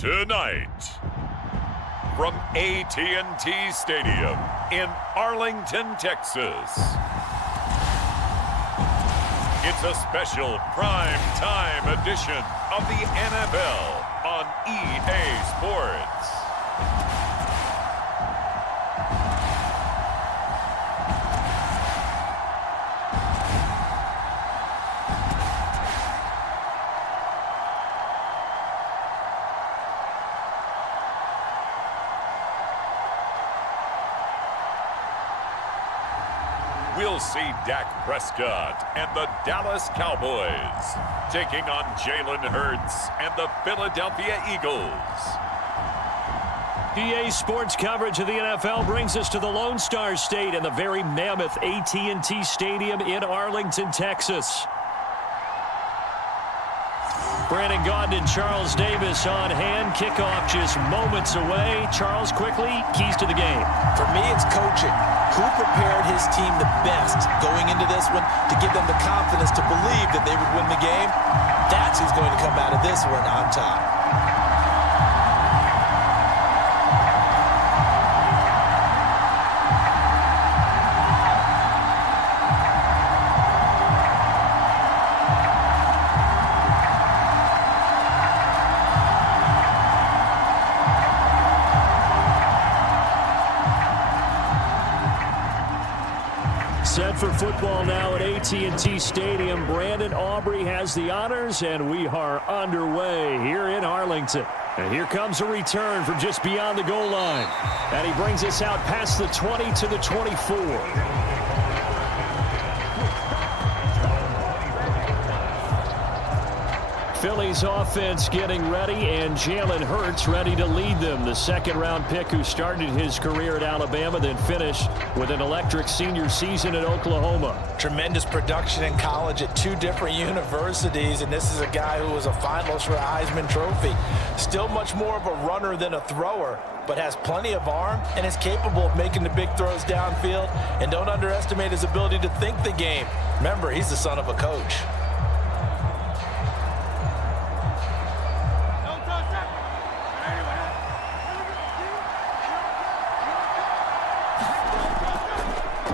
Tonight, from AT&T Stadium in Arlington, Texas, it's a special prime time edition of the NFL on EA Sports. We'll see Dak Prescott and the Dallas Cowboys taking on Jalen Hurts and the Philadelphia Eagles. EA Sports coverage of the NFL brings us to the Lone Star State and the very mammoth AT&T Stadium in Arlington, Texas. Brandon Gaudin and Charles Davis on hand. Kickoff just moments away. Charles, quickly, keys to the game. For me, it's coaching. Who prepared his team the best going into this one to give them the confidence to believe that they would win the game? That's who's going to come out of this one on top. Set for football now at AT&T Stadium. Brandon Aubrey has the honors, and we are underway here in Arlington. And here comes a return from just beyond the goal line. And he brings us out past the 20 to the 24. Philly's offense getting ready, and Jalen Hurts ready to lead them. The second-round pick who started his career at Alabama, then finished with an electric senior season at Oklahoma. Tremendous production in college at two different universities, and this is a guy who was a finalist for a Heisman Trophy. Still much more of a runner than a thrower, but has plenty of arm and is capable of making the big throws downfield. And don't underestimate his ability to think the game. Remember, he's the son of a coach.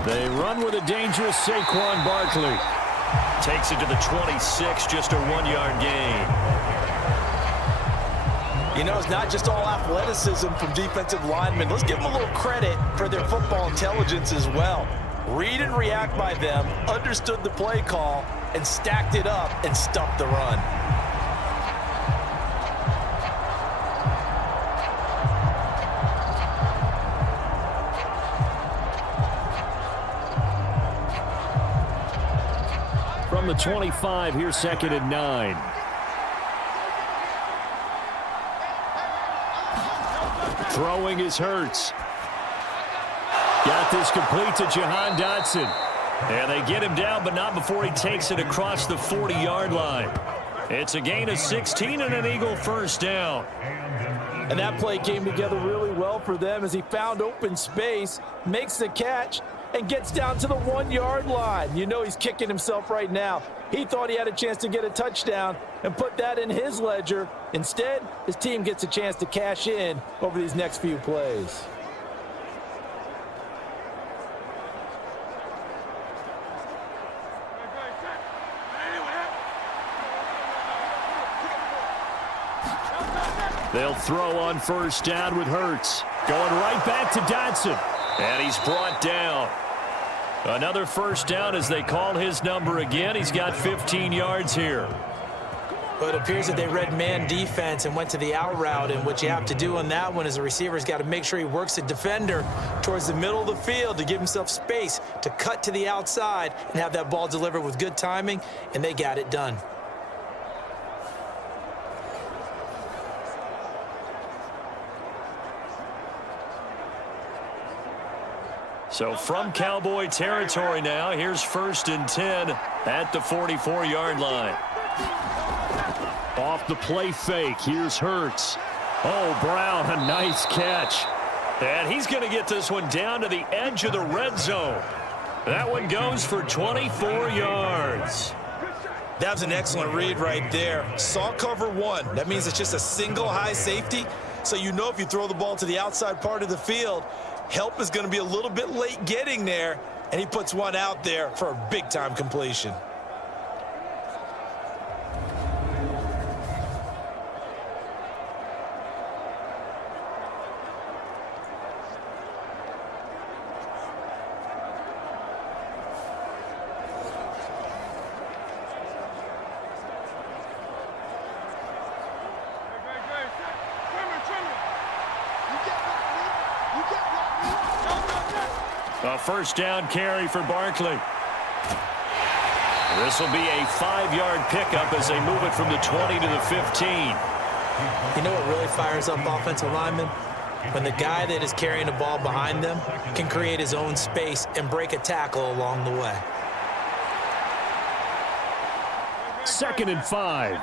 They run with a dangerous Saquon Barkley. Takes it to the 26, just a 1-yard gain. You know, it's not just all athleticism from defensive linemen. Let's give them a little credit for their football intelligence as well. Read and react by them, understood the play call, and stacked it up and stuffed the run. From the 25, here's 2nd and 9. Throwing is Hurts. Got this complete to Jahan Dotson. And they get him down, but not before he takes it across the 40-yard line. It's a gain of 16 and an Eagle first down. And that play came together really well for them as he found open space, makes the catch, and gets down to the 1-yard line. You know he's kicking himself right now. He thought he had a chance to get a touchdown and put that in his ledger. Instead, his team gets a chance to cash in over these next few plays. They'll throw on first down with Hurts. Going right back to Dotson. And he's brought down. Another first down as they call his number again. He's got 15 yards here. Well, it appears that they read man defense and went to the out route, and what you have to do on that one is the receiver's got to make sure he works the defender towards the middle of the field to give himself space to cut to the outside and have that ball delivered with good timing, and they got it done. So from Cowboy territory now, here's 1st and 10 at the 44-yard line. Off the play fake, here's Hurts. Oh, Brown, a nice catch. And he's going to get this one down to the edge of the red zone. That one goes for 24 yards. That was an excellent read right there. Saw cover one. That means it's just a single high safety. So you know if you throw the ball to the outside part of the field, help is going to be a little bit late getting there, and he puts one out there for a big-time completion. A first down carry for Barkley. This will be a 5-yard pickup as they move it from the 20 to the 15. You know what really fires up offensive linemen? When the guy that is carrying the ball behind them can create his own space and break a tackle along the way. 2nd and 5.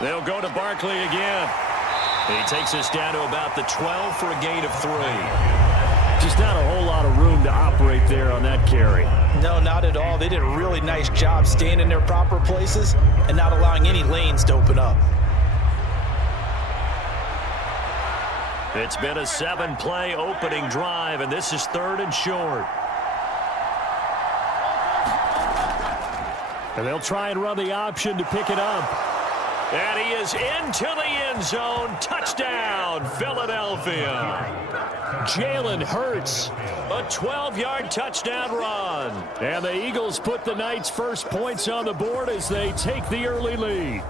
They'll go to Barkley again. He takes us down to about the 12 for a gain of 3. Just not a whole lot of room to operate there on that carry. No, not at all. They did a really nice job staying in their proper places and not allowing any lanes to open up. It's been a 7-play opening drive, and this is 3rd and short. And they'll try and run the option to pick it up. And he is into the end zone. Touchdown, Philadelphia. Jalen Hurts, a 12-yard touchdown run. And the Eagles put the Knights' first points on the board as they take the early lead.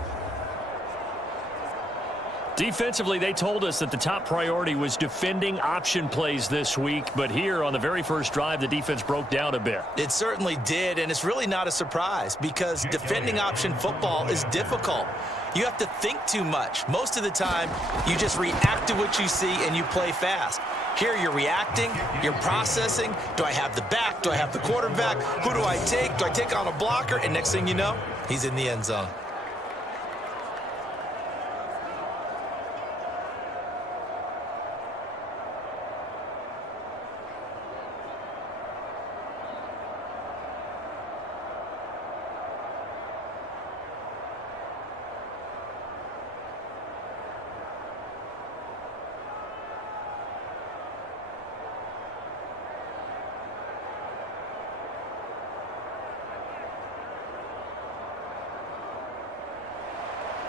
Defensively, they told us that the top priority was defending option plays this week, but here on the very first drive, the defense broke down a bit. It certainly did, and it's really not a surprise because defending option football is difficult. You have to think too much. Most of the time, you just react to what you see and you play fast. Here you're reacting, you're processing. Do I have the back? Do I have the quarterback? Who do I take? Do I take on a blocker? And next thing you know, he's in the end zone.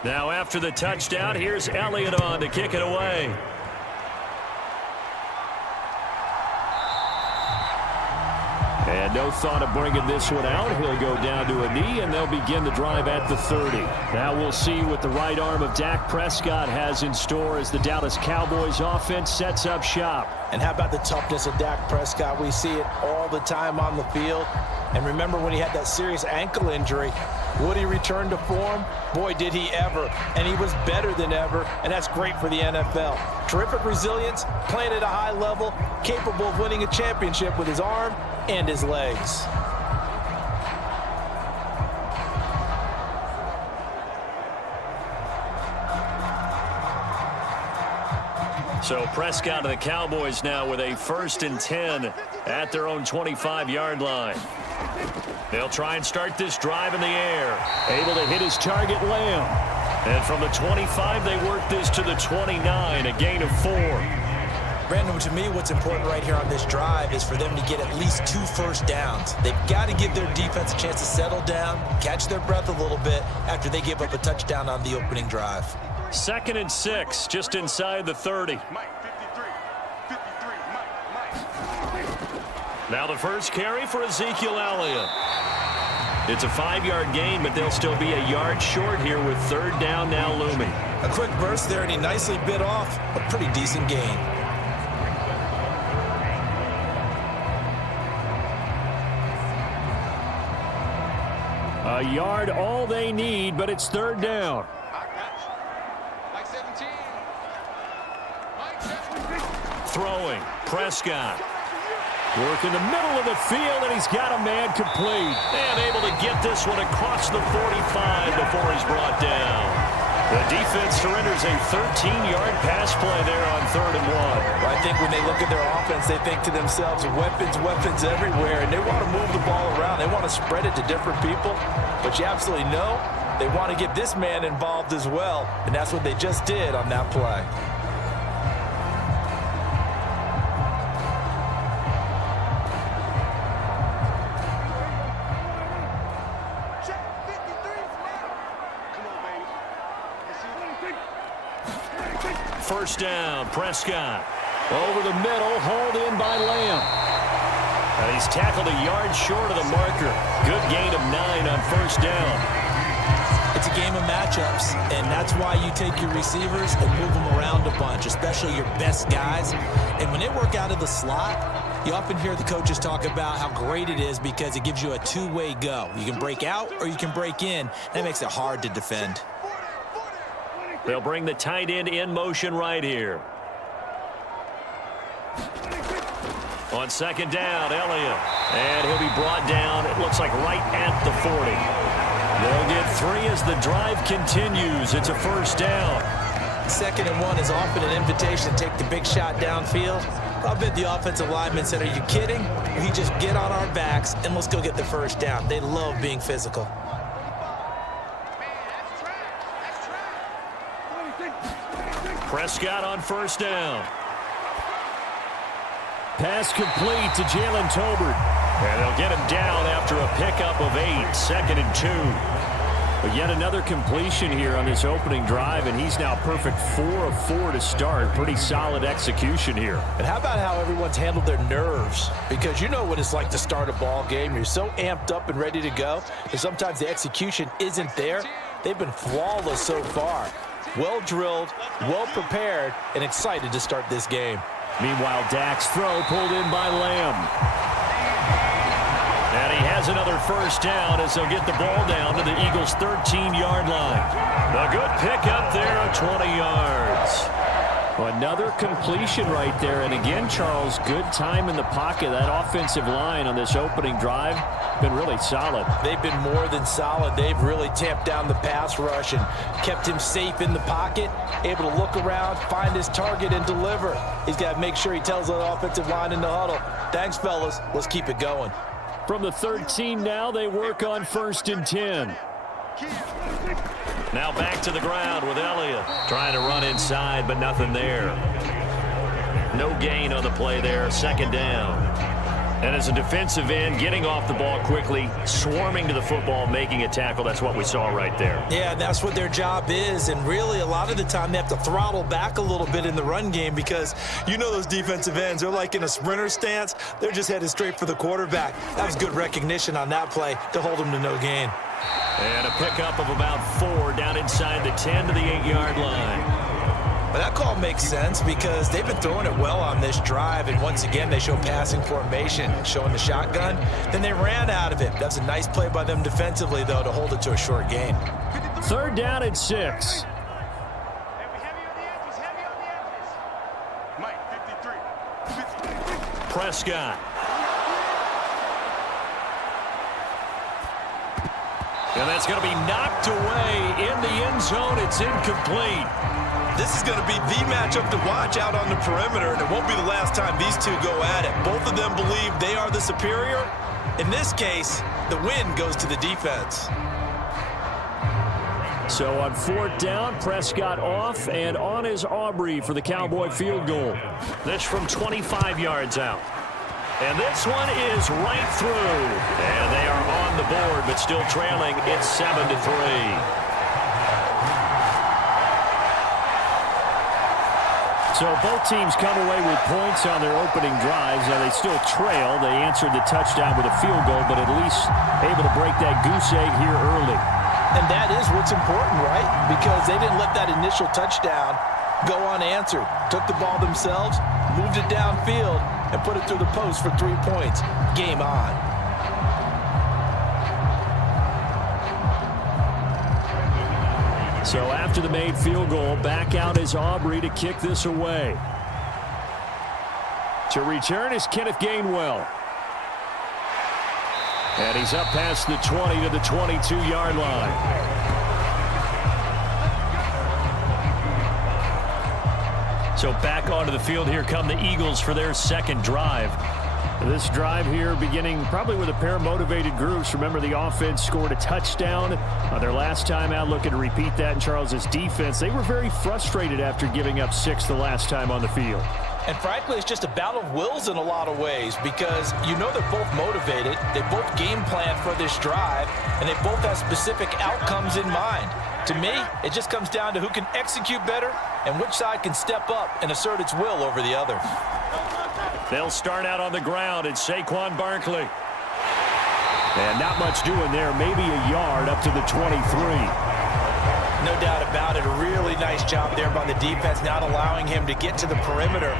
Now after the touchdown, here's Elliott on to kick it away. And no thought of bringing this one out. He'll go down to a knee, and they'll begin the drive at the 30. Now we'll see what the right arm of Dak Prescott has in store as the Dallas Cowboys offense sets up shop. And how about the toughness of Dak Prescott? We see it all the time on the field. And remember when he had that serious ankle injury, would he return to form? Boy, did he ever. And he was better than ever, and that's great for the NFL. Terrific resilience, playing at a high level, capable of winning a championship with his arm and his legs. So Prescott and the Cowboys now with a 1st and 10 at their own 25-yard line. They'll try and start this drive in the air. Able to hit his target, Lamb. And from the 25, they work this to the 29, a gain of 4. Brandon, to me, what's important right here on this drive is for them to get at least 2 first downs. They've got to give their defense a chance to settle down, catch their breath a little bit after they give up a touchdown on the opening drive. 2nd and 6, just inside the 30. Now the first carry for Ezekiel Elliott. It's a 5-yard gain, but they'll still be a yard short here with 3rd down now looming. A quick burst there, and he nicely bit off a pretty decent gain. A yard all they need, but it's 3rd down. Throwing, Prescott. Work in the middle of the field, and he's got a man complete. And able to get this one across the 45 before he's brought down. The defense surrenders a 13-yard pass play there on 3rd and 1. I think when they look at their offense, they think to themselves, weapons, weapons everywhere, and they want to move the ball around. They want to spread it to different people, but you absolutely know they want to get this man involved as well, and that's what they just did on that play. First down, Prescott. Over the middle, hauled in by Lamb. And he's tackled a yard short of the marker. Good gain of 9 on first down. It's a game of matchups, and that's why you take your receivers and move them around a bunch, especially your best guys. And when they work out of the slot, you often hear the coaches talk about how great it is because it gives you a two-way go. You can break out or you can break in. That makes it hard to defend. They'll bring the tight end in motion right here. On 2nd down, Elliott. And he'll be brought down, it looks like right at the 40. They'll get 3 as the drive continues. It's a first down. 2nd and 1 is often an invitation to take the big shot downfield. I bet the offensive lineman said, are you kidding? We just get on our backs and let's go get the first down. They love being physical. Prescott on first down. Pass complete to Jalen Tolbert. And they'll get him down after a pickup of 8, 2nd and 2. But yet another completion here on this opening drive, and he's now perfect 4 of 4 to start. Pretty solid execution here. And how about how everyone's handled their nerves? Because you know what it's like to start a ball game. You're so amped up and ready to go, and sometimes the execution isn't there. They've been flawless so far. Well drilled, well prepared, and excited to start this game. Meanwhile, Dak's throw pulled in by Lamb. And he has another first down as they'll get the ball down to the Eagles' 13-yard line. A good pickup there of 20 yards. Another completion right there. And again, Charles, good time in the pocket. That offensive line on this opening drive been really solid. They've been more than solid. They've really tamped down the pass rush and kept him safe in the pocket, able to look around, find his target, and deliver. He's got to make sure he tells the offensive line in the huddle, thanks, fellas. Let's keep it going. From the 13 now, they work on 1st and 10. Now back to the ground with Elliott. Trying to run inside, but nothing there. No gain on the play there. 2nd down. And as a defensive end, getting off the ball quickly, swarming to the football, making a tackle. That's what we saw right there. Yeah, that's what their job is. And really, a lot of the time, they have to throttle back a little bit in the run game because you know those defensive ends, they're like in a sprinter stance. They're just headed straight for the quarterback. That was good recognition on that play to hold them to no gain. And a pickup of about 4 down inside the 10 to the 8-yard line. But that call makes sense because they've been throwing it well on this drive, and once again, they show passing formation, showing the shotgun. Then they ran out of it. That's a nice play by them defensively, though, to hold it to a short gain. 3rd down and 6. Prescott. And that's going to be knocked away in the end zone. It's incomplete. This is going to be the matchup to watch out on the perimeter, and it won't be the last time these two go at it. Both of them believe they are the superior. In this case, the win goes to the defense. So on 4th down, Prescott off, and on is Aubrey for the Cowboy field goal. This from 25 yards out. And this one is right through. And they are on the board, but still trailing. It's 7-3. So both teams come away with points on their opening drives. Now they still trail. They answered the touchdown with a field goal, but at least able to break that goose egg here early. And that is what's important, right? Because they didn't let that initial touchdown go unanswered. Took the ball themselves, moved it downfield, and put it through the post for 3 points. Game on. So after the made field goal, back out is Aubrey to kick this away. To return is Kenneth Gainwell. And he's up past the 20 to the 22-yard line. So back onto the field here come the Eagles for their second drive. This drive here beginning probably with a pair of motivated groups. Remember, the offense scored a touchdown their last time out, looking to repeat that in Charles's defense. They were very frustrated after giving up 6 the last time on the field. And frankly, it's just a battle of wills in a lot of ways because you know they're both motivated. They both game plan for this drive, and they both have specific outcomes in mind. To me, it just comes down to who can execute better and which side can step up and assert its will over the other. They'll start out on the ground. It's Saquon Barkley. And not much doing there. Maybe a yard up to the 23. No doubt about it. A really nice job there by the defense, not allowing him to get to the perimeter.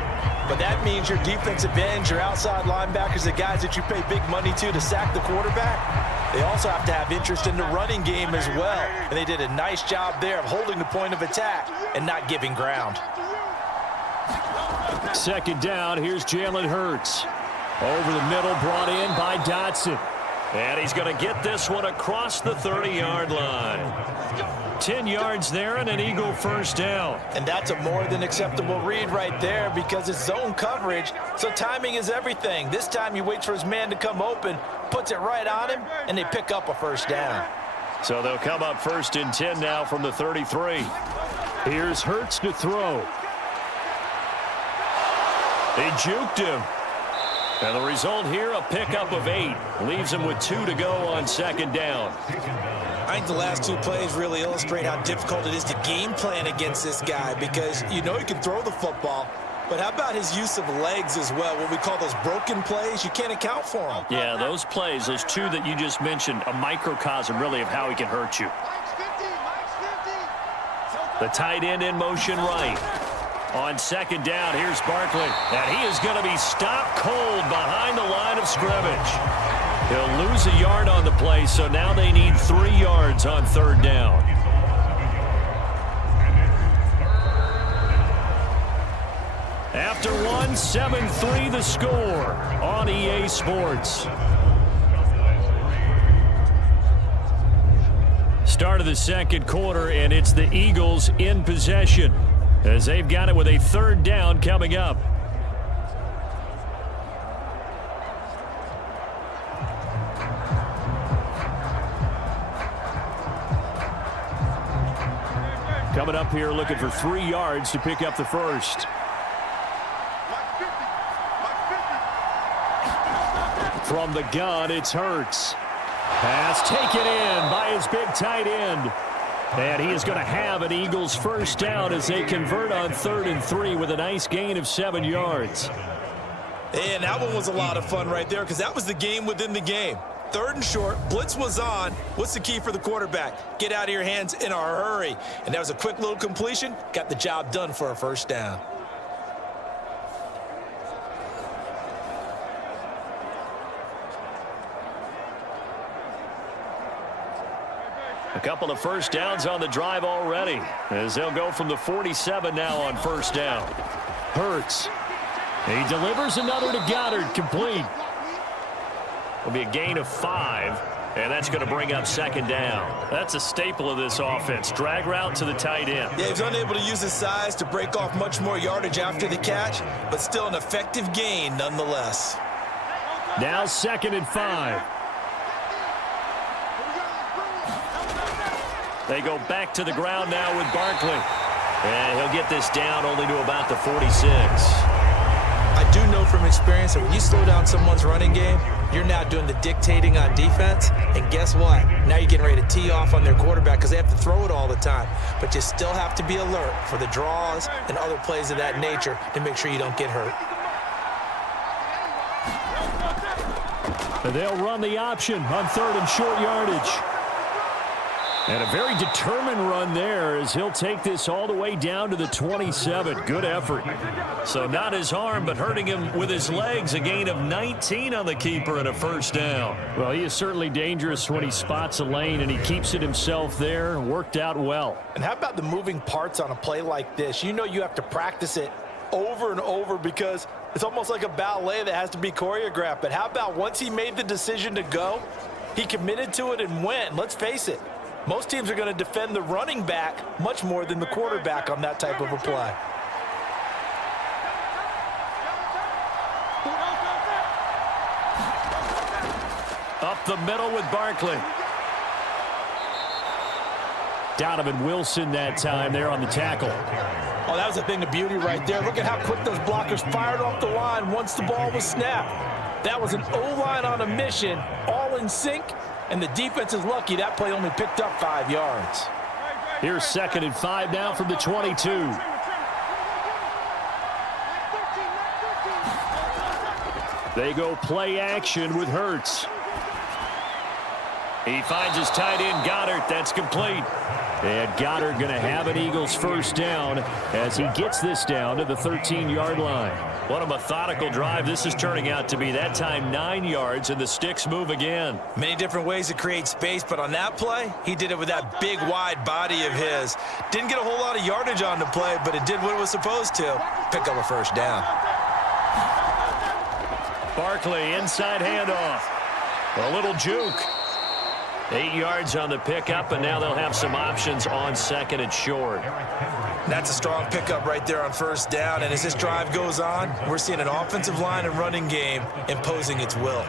But that means your defensive ends, your outside linebackers, the guys that you pay big money to sack the quarterback, they also have to have interest in the running game as well. And they did a nice job there of holding the point of attack and not giving ground. Second down, here's Jalen Hurts. Over the middle, brought in by Dotson. And he's going to get this one across the 30-yard line. 10 yards there and an Eagle first down. And that's a more than acceptable read right there because it's zone coverage, so timing is everything. This time he waits for his man to come open, puts it right on him, and they pick up a first down. So they'll come up 1st and 10 now from the 33. Here's Hurts to throw. They juked him. And the result here, a pickup of 8. Leaves him with 2 to go on second down. I think the last 2 plays really illustrate how difficult it is to game plan against this guy because you know he can throw the football, but how about his use of legs as well? What we call those broken plays, you can't account for them. Yeah, those plays, those 2 that you just mentioned, a microcosm really of how he can hurt you. The tight end in motion right. On second down, here's Barkley. And he is going to be stopped cold behind the line of scrimmage. He'll lose a yard on the play, so now they need 3 yards on third down. After one, 7-3 the score on EA Sports. Start of the second quarter, and it's the Eagles in possession as they've got it with a third down coming up. Coming up here looking for 3 yards to pick up the first. From the gun, it's Hurts. Pass taken in by his big tight end. And he is going to have an Eagles first down as they convert on 3rd and 3 with a nice gain of 7 yards. And that one was a lot of fun right there because that was the game within the game. 3rd and short, blitz was on. What's the key for the quarterback? Get out of your hands in a hurry. And that was a quick little completion. Got the job done for a first down. A couple of first downs on the drive already as they'll go from the 47 now on first down. Hurts. He delivers another to Goddard, complete. Will be a gain of 5, and that's going to bring up second down. That's a staple of this offense. Drag route to the tight end. Yeah, he's unable to use his size to break off much more yardage after the catch, but still an effective gain nonetheless. Now 2nd and 5. They go back to the ground now with Barkley. And he'll get this down only to about the 46. I do know from experience that when you slow down someone's running game, you're now doing the dictating on defense. And guess what? Now you're getting ready to tee off on their quarterback because they have to throw it all the time. But you still have to be alert for the draws and other plays of that nature to make sure you don't get hurt. And they'll run the option on 3rd and short yardage. And a very determined run there as he'll take this all the way down to the 27. Good effort. So not his arm, but hurting him with his legs. A gain of 19 on the keeper and a first down. Well, he is certainly dangerous when he spots a lane, and he keeps it himself there. Worked out well. And how about the moving parts on a play like this? You know you have to practice it over and over because it's almost like a ballet that has to be choreographed. But how about once he made the decision to go, he committed to it and went. Let's face it. Most teams are going to defend the running back much more than the quarterback on that type of a play. up the middle with Barkley. Donovan Wilson that time there on the tackle. Oh, that was a thing of beauty right there. Look at how quick those blockers fired off the line once the ball was snapped. That was an O-line on a mission, all in sync, and the defense is lucky that play only picked up 5 yards. Here's 2nd and 5 now from the 22. They go play action with Hurts. He finds his tight end, Goddard. That's complete. And Goddard going to have an Eagles first down as he gets this down to the 13-yard line. What a methodical drive this is turning out to be. That time 9 yards, and the sticks move again. Many different ways to create space, but on that play, he did it with that big, wide body of his. Didn't get a whole lot of yardage on the play, but it did what it was supposed to. Pick up a first down. Barkley, inside handoff. A little juke. 8 yards on the pickup, and now they'll have some options on 2nd and short. That's a strong pickup right there on first down, and as this drive goes on, we're seeing an offensive line and running game imposing its will.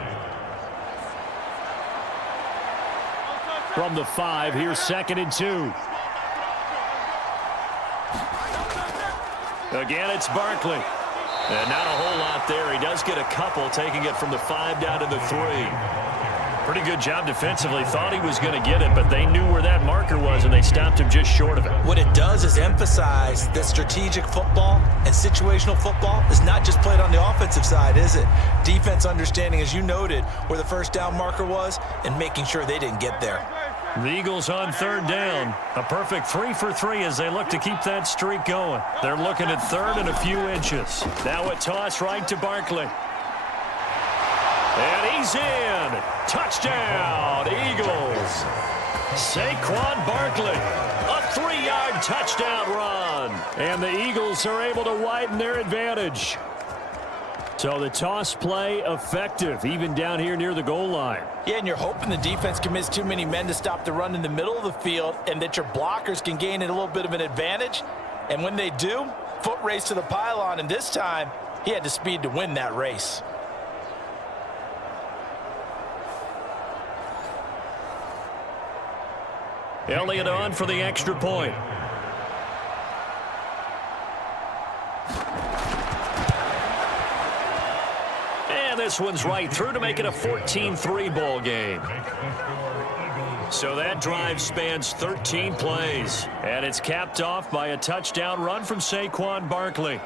From the 5, here's 2nd and 2. Again, it's Barkley. And not a whole lot there. He does get a couple, taking it from the 5 down to the 3. Pretty good job defensively. Thought he was going to get it, but they knew where that marker was, and they stopped him just short of it. What it does is emphasize that strategic football and situational football is not just played on the offensive side, is it? Defense understanding, as you noted, where the first down marker was and making sure they didn't get there. The Eagles on 3rd down. A perfect 3 for 3 as they look to keep that streak going. They're looking at 3rd and a few inches. Now a toss right to Barkley. And he's in. Touchdown, Eagles. Saquon Barkley, a 3-yard touchdown run. And the Eagles are able to widen their advantage. So the toss play effective, even down here near the goal line. Yeah, and you're hoping the defense commits too many men to stop the run in the middle of the field and that your blockers can gain a little bit of an advantage. And when they do, foot race to the pylon, and this time he had the speed to win that race. Elliott on for the extra point. And this one's right through to make it a 14-3 ball game. So that drive spans 13 plays. And it's capped off by a touchdown run from Saquon Barkley.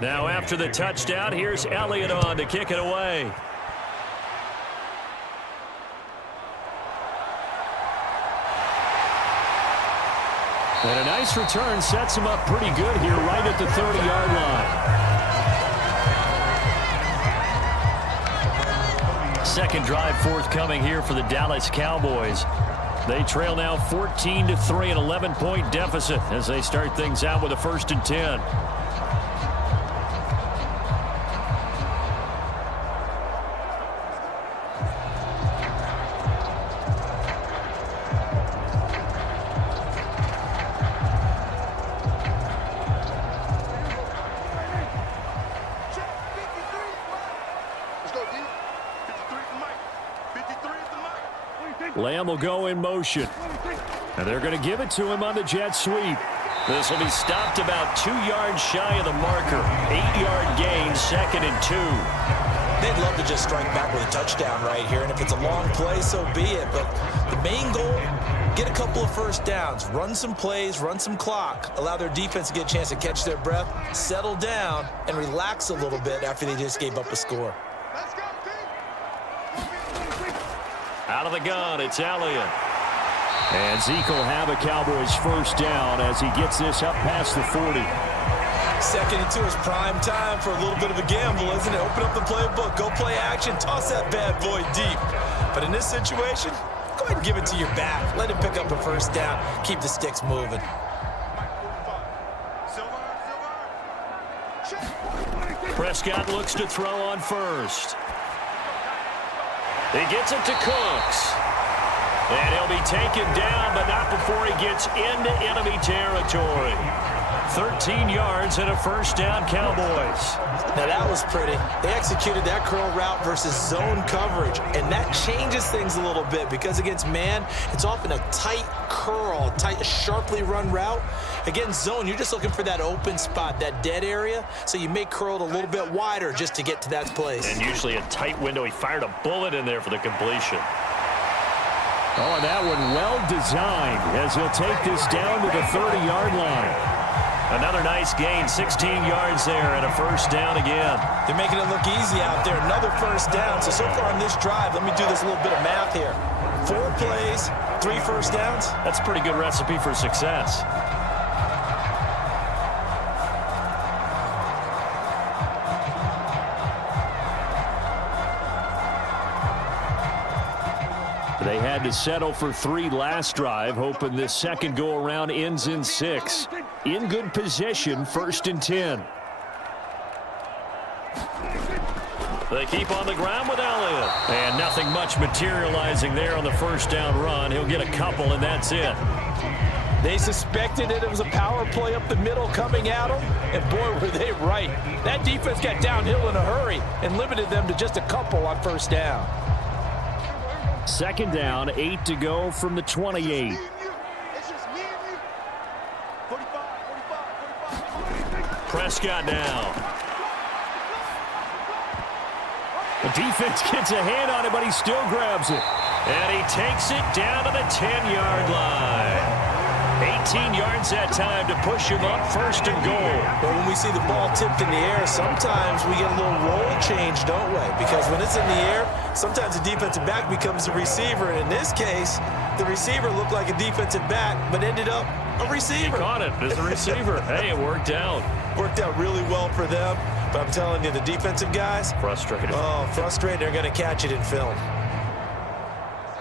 Now after the touchdown, here's Elliott on to kick it away. And a nice return sets him up pretty good here right at the 30-yard line. Second drive forthcoming here for the Dallas Cowboys. They trail now 14-3, an 11-point deficit as they start things out with a 1st and 10. Lamb will go in motion. And they're going to give it to him on the jet sweep. This will be stopped about 2 yards shy of the marker. 8-yard gain, 2nd and 2. They'd love to just strike back with a touchdown right here, and if it's a long play, so be it. But the main goal, get a couple of first downs, run some plays, run some clock, allow their defense to get a chance to catch their breath, settle down, and relax a little bit after they just gave up a score. Out of the gun, it's Elliott. And Zeke will have a Cowboys first down as he gets this up past the 40. 2nd and 2 is prime time for a little bit of a gamble, isn't it? Open up the playbook, go play action, toss that bad boy deep. But in this situation, go ahead and give it to your back. Let him pick up a first down. Keep the sticks moving. Prescott looks to throw on first. He gets it to Cooks. And he'll be taken down, but not before he gets into enemy territory. 13 yards and a first down, Cowboys. Now that was pretty. They executed that curl route versus zone coverage, and that changes things a little bit because against man, it's often a tight curl, tight, sharply run route. Against zone, you're just looking for that open spot, that dead area, so you may curl it a little bit wider just to get to that place. And usually a tight window. He fired a bullet in there for the completion. Oh, and that one well designed as he'll take this down to the 30-yard line. Another nice gain, 16 yards there, and a first down again. They're making it look easy out there. Another first down. So far on this drive, let me do this little bit of math here. 4 plays, 3 first downs. That's a pretty good recipe for success. They had to settle for 3 last drive, hoping this second go-around ends in 6. In good position, 1st and 10. They keep on the ground with Elliott. And nothing much materializing there on the first down run. He'll get a couple, and that's it. They suspected that it was a power play up the middle coming at them, and boy, were they right. That defense got downhill in a hurry and limited them to just a couple on first down. Second down, 8 to go from the 28. Prescott now. The defense gets a hand on it, but he still grabs it. And he takes it down to the 10-yard line. 18 yards that time to push him up, 1st and goal. But when we see the ball tipped in the air, sometimes we get a little roll change, don't we? Because when it's in the air, sometimes the defensive back becomes a receiver. And in this case, the receiver looked like a defensive back, but ended up a receiver. He caught it as a receiver. Hey, it worked out. Worked out really well for them. But I'm telling you, the defensive guys, frustrated. Oh, frustrated. They're going to catch it in film.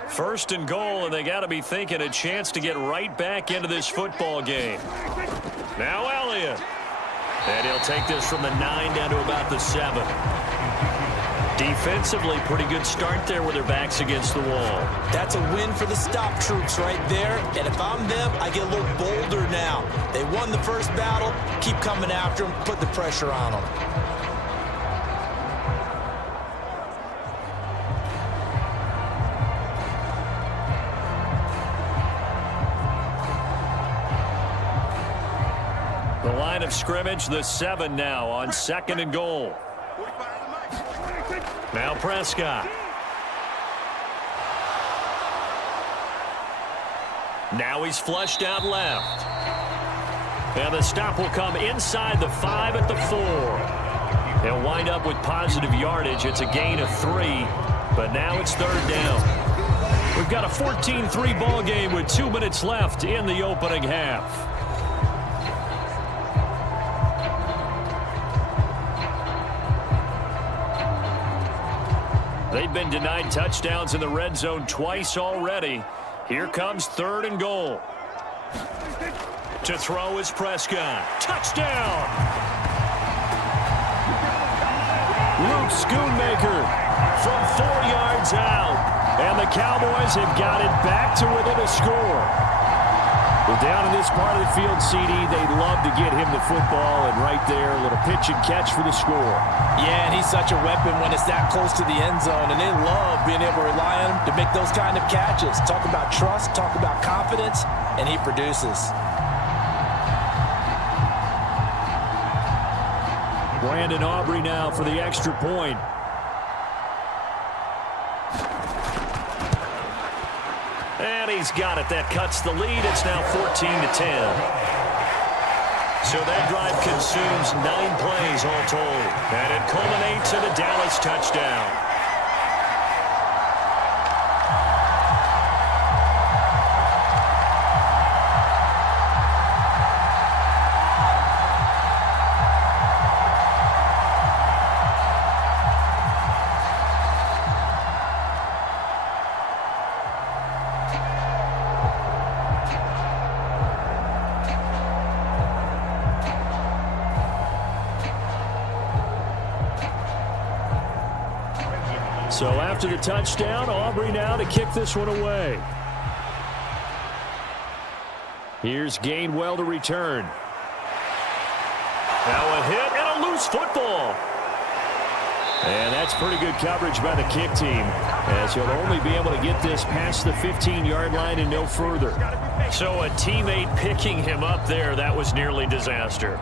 1st and goal, and they got to be thinking a chance to get right back into this football game. Now Elliott. And he'll take this from the 9 down to about the 7. Defensively, pretty good start there with their backs against the wall. That's a win for the stop troops right there. And if I'm them, I get a little bolder now. They won the first battle. Keep coming after them. Put the pressure on them. The line of scrimmage, the 7 now on 2nd and goal. Now Prescott. Now he's flushed out left. And the stop will come inside the 5 at the 4. They'll wind up with positive yardage. It's a gain of 3, but now it's 3rd down. We've got a 14-3 ball game with 2 minutes left in the opening half. They've been denied touchdowns in the red zone twice already. Here comes 3rd and goal. To throw is Prescott. Touchdown! Luke Schoonmaker from 4 yards out. And the Cowboys have got it back to within a score. Well, down in this part of the field, CD, they'd love to get him the football, and right there, a little pitch and catch for the score. Yeah, and he's such a weapon when it's that close to the end zone, and they love being able to rely on him to make those kind of catches. Talk about trust, talk about confidence, and he produces. Brandon Aubrey now for the extra point. And he's got it. That cuts the lead. It's now 14-10. So that drive consumes 9 plays all told. And it culminates in a Dallas touchdown. So after the touchdown, Aubrey now to kick this one away. Here's Gainwell to return. Now a hit and a loose football. And that's pretty good coverage by the kick team, as he'll only be able to get this past the 15-yard line and no further. So a teammate picking him up there, that was nearly disaster.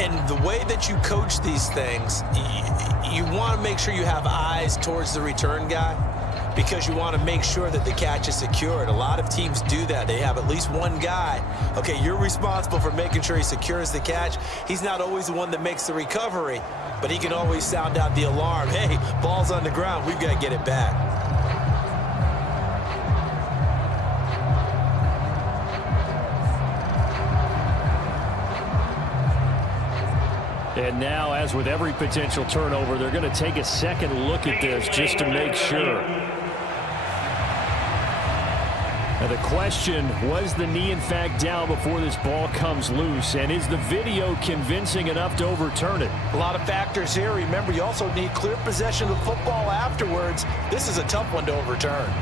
And the way that you coach these things, you want to make sure you have eyes towards the return guy, because you want to make sure that the catch is secured. A lot of teams do that. They have at least one guy. Okay, you're responsible for making sure he secures the catch. He's not always the one that makes the recovery, but he can always sound out the alarm. Hey, ball's on the ground. We've got to get it back. And now, as with every potential turnover, they're going to take a second look at this just to make sure. Now the question, was the knee in fact down before this ball comes loose? And is the video convincing enough to overturn it? A lot of factors here. Remember, you also need clear possession of the football afterwards. This is a tough one to overturn.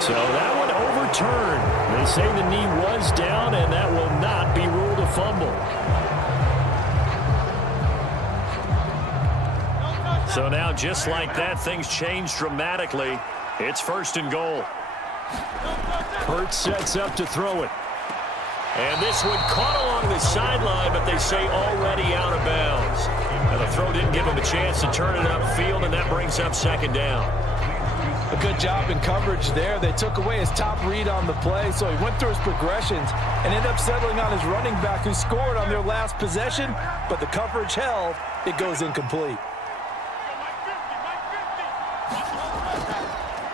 So that one overturned. They say the knee was down, and that will not be ruled a fumble. So now, just like that, things change dramatically. It's 1st and goal. Hurts sets up to throw it. And this one caught along the sideline, but they say already out of bounds. And the throw didn't give him a chance to turn it upfield, and that brings up 2nd down. A good job in coverage there. They took away his top read on the play, so he went through his progressions and ended up settling on his running back, who scored on their last possession, but the coverage held. It goes incomplete.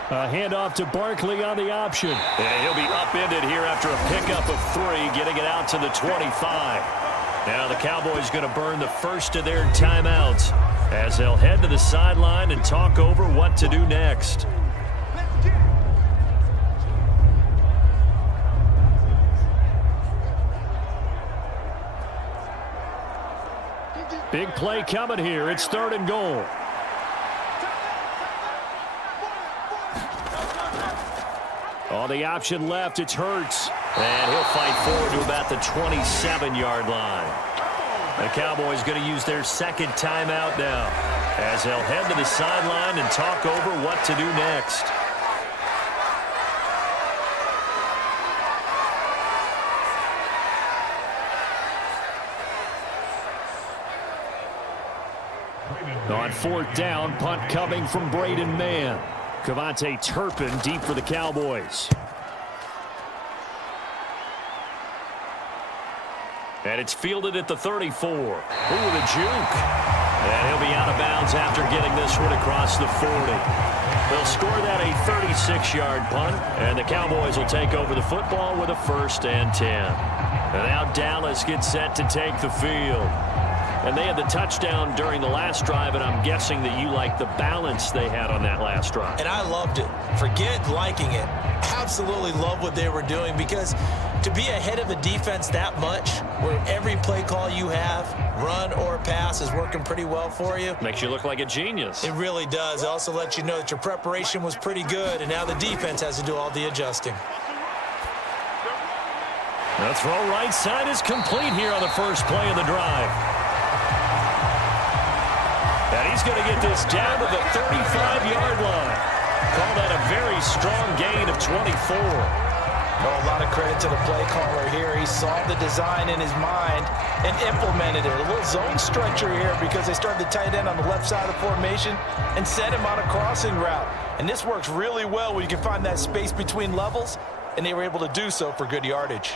A handoff to Barkley on the option. And he'll be upended here after a pickup of 3, getting it out to the 25. Now the Cowboys going to burn the first of their timeouts as they'll head to the sideline and talk over what to do next. Big play coming here. It's 3rd and goal. On the option left, it's Hurts. And he'll fight forward to about the 27-yard line. The Cowboys going to use their 2nd timeout now, as they'll head to the sideline and talk over what to do next. On 4th down, punt coming from Braden Mann. Cavante Turpin deep for the Cowboys. And it's fielded at the 34. Ooh, the juke. And he'll be out of bounds after getting this one across the 40. They'll score that a 36-yard punt, and the Cowboys will take over the football with a 1st and 10. And now Dallas gets set to take the field. And they had the touchdown during the last drive, and I'm guessing that you like the balance they had on that last drive. And I loved it. Forget liking it. Absolutely love what they were doing, because to be ahead of a defense that much, where every play call you have, run or pass, is working pretty well for you. Makes you look like a genius. It really does. It also lets you know that your preparation was pretty good, and now the defense has to do all the adjusting. The throw right side is complete here on the first play of the drive. And he's going to get this down to the 35-yard line. Call that a very strong gain of 24. Oh, a lot of credit to the play caller here. He saw the design in his mind and implemented it. A little zone stretcher here, because they started the tight end on the left side of the formation and sent him on a crossing route. And this works really well when you can find that space between levels, and they were able to do so for good yardage.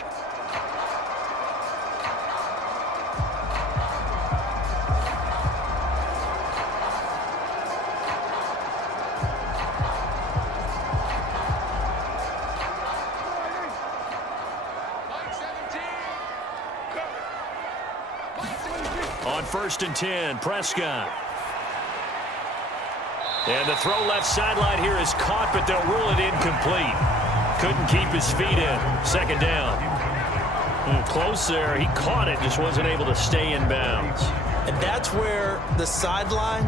On 1st and 10, Prescott. And the throw left sideline here is caught, but they'll rule it incomplete. Couldn't keep his feet in. Second down. Close there. He caught it, just wasn't able to stay in bounds. And that's where the sideline,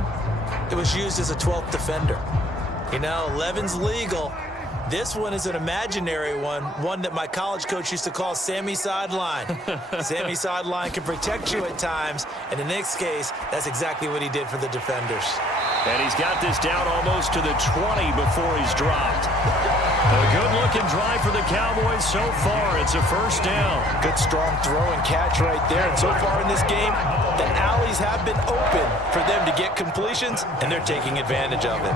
it was used as a 12th defender. You know, 11's legal. This one is an imaginary one that my college coach used to call Sammy Sideline. Sammy Sideline can protect you at times, and in this case, that's exactly what he did for the defenders. And he's got this down almost to the 20 before he's dropped. A good-looking drive for the Cowboys so far. It's a first down. Good strong throw and catch right there. And so far in this game, the alleys have been open for them to get completions, and they're taking advantage of it.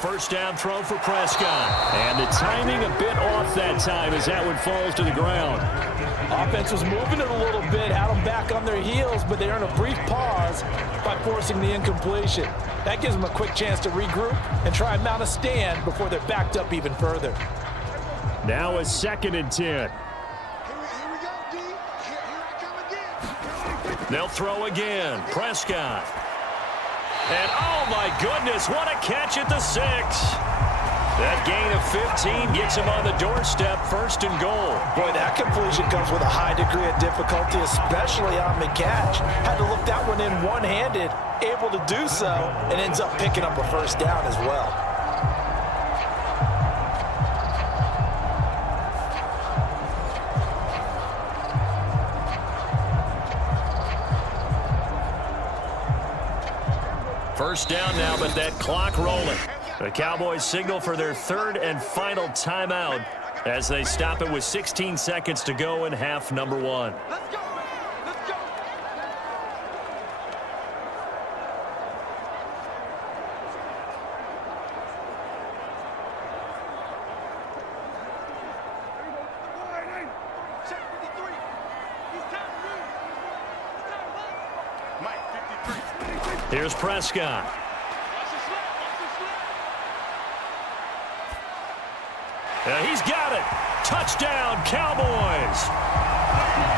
First down throw for Prescott. And the timing a bit off that time as that one falls to the ground. Offense was moving it a little bit, had them back on their heels, but they earned a brief pause by forcing the incompletion. That gives them a quick chance to regroup and try and mount a stand before they're backed up even further. Now a 2nd and 10. Here we go, D. Here I come again. They'll throw again. Prescott. And, oh, my goodness, what a catch at the 6. That gain of 15 gets him on the doorstep, 1st and goal. Boy, that completion comes with a high degree of difficulty, especially on the catch. Had to look that one in one-handed, able to do so, and ends up picking up a first down as well. First down now, but that clock rolling. The Cowboys signal for their 3rd and final timeout as they stop it with 16 seconds to go in half number 1. Let's go. Let's go. Check 53. He's time to move. Mike, 53. Here's Prescott. He's got it. Touchdown, Cowboys.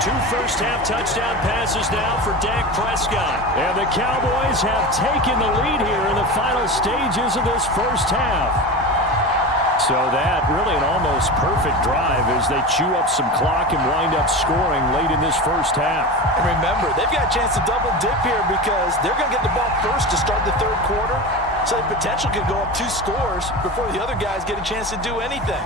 2 first-half touchdown passes now for Dak Prescott. And the Cowboys have taken the lead here in the final stages of this first half. So that really an almost perfect drive as they chew up some clock and wind up scoring late in this first half. And remember, they've got a chance to double dip here because they're going to get the ball first to start the 3rd quarter. So the potential could go up 2 scores before the other guys get a chance to do anything.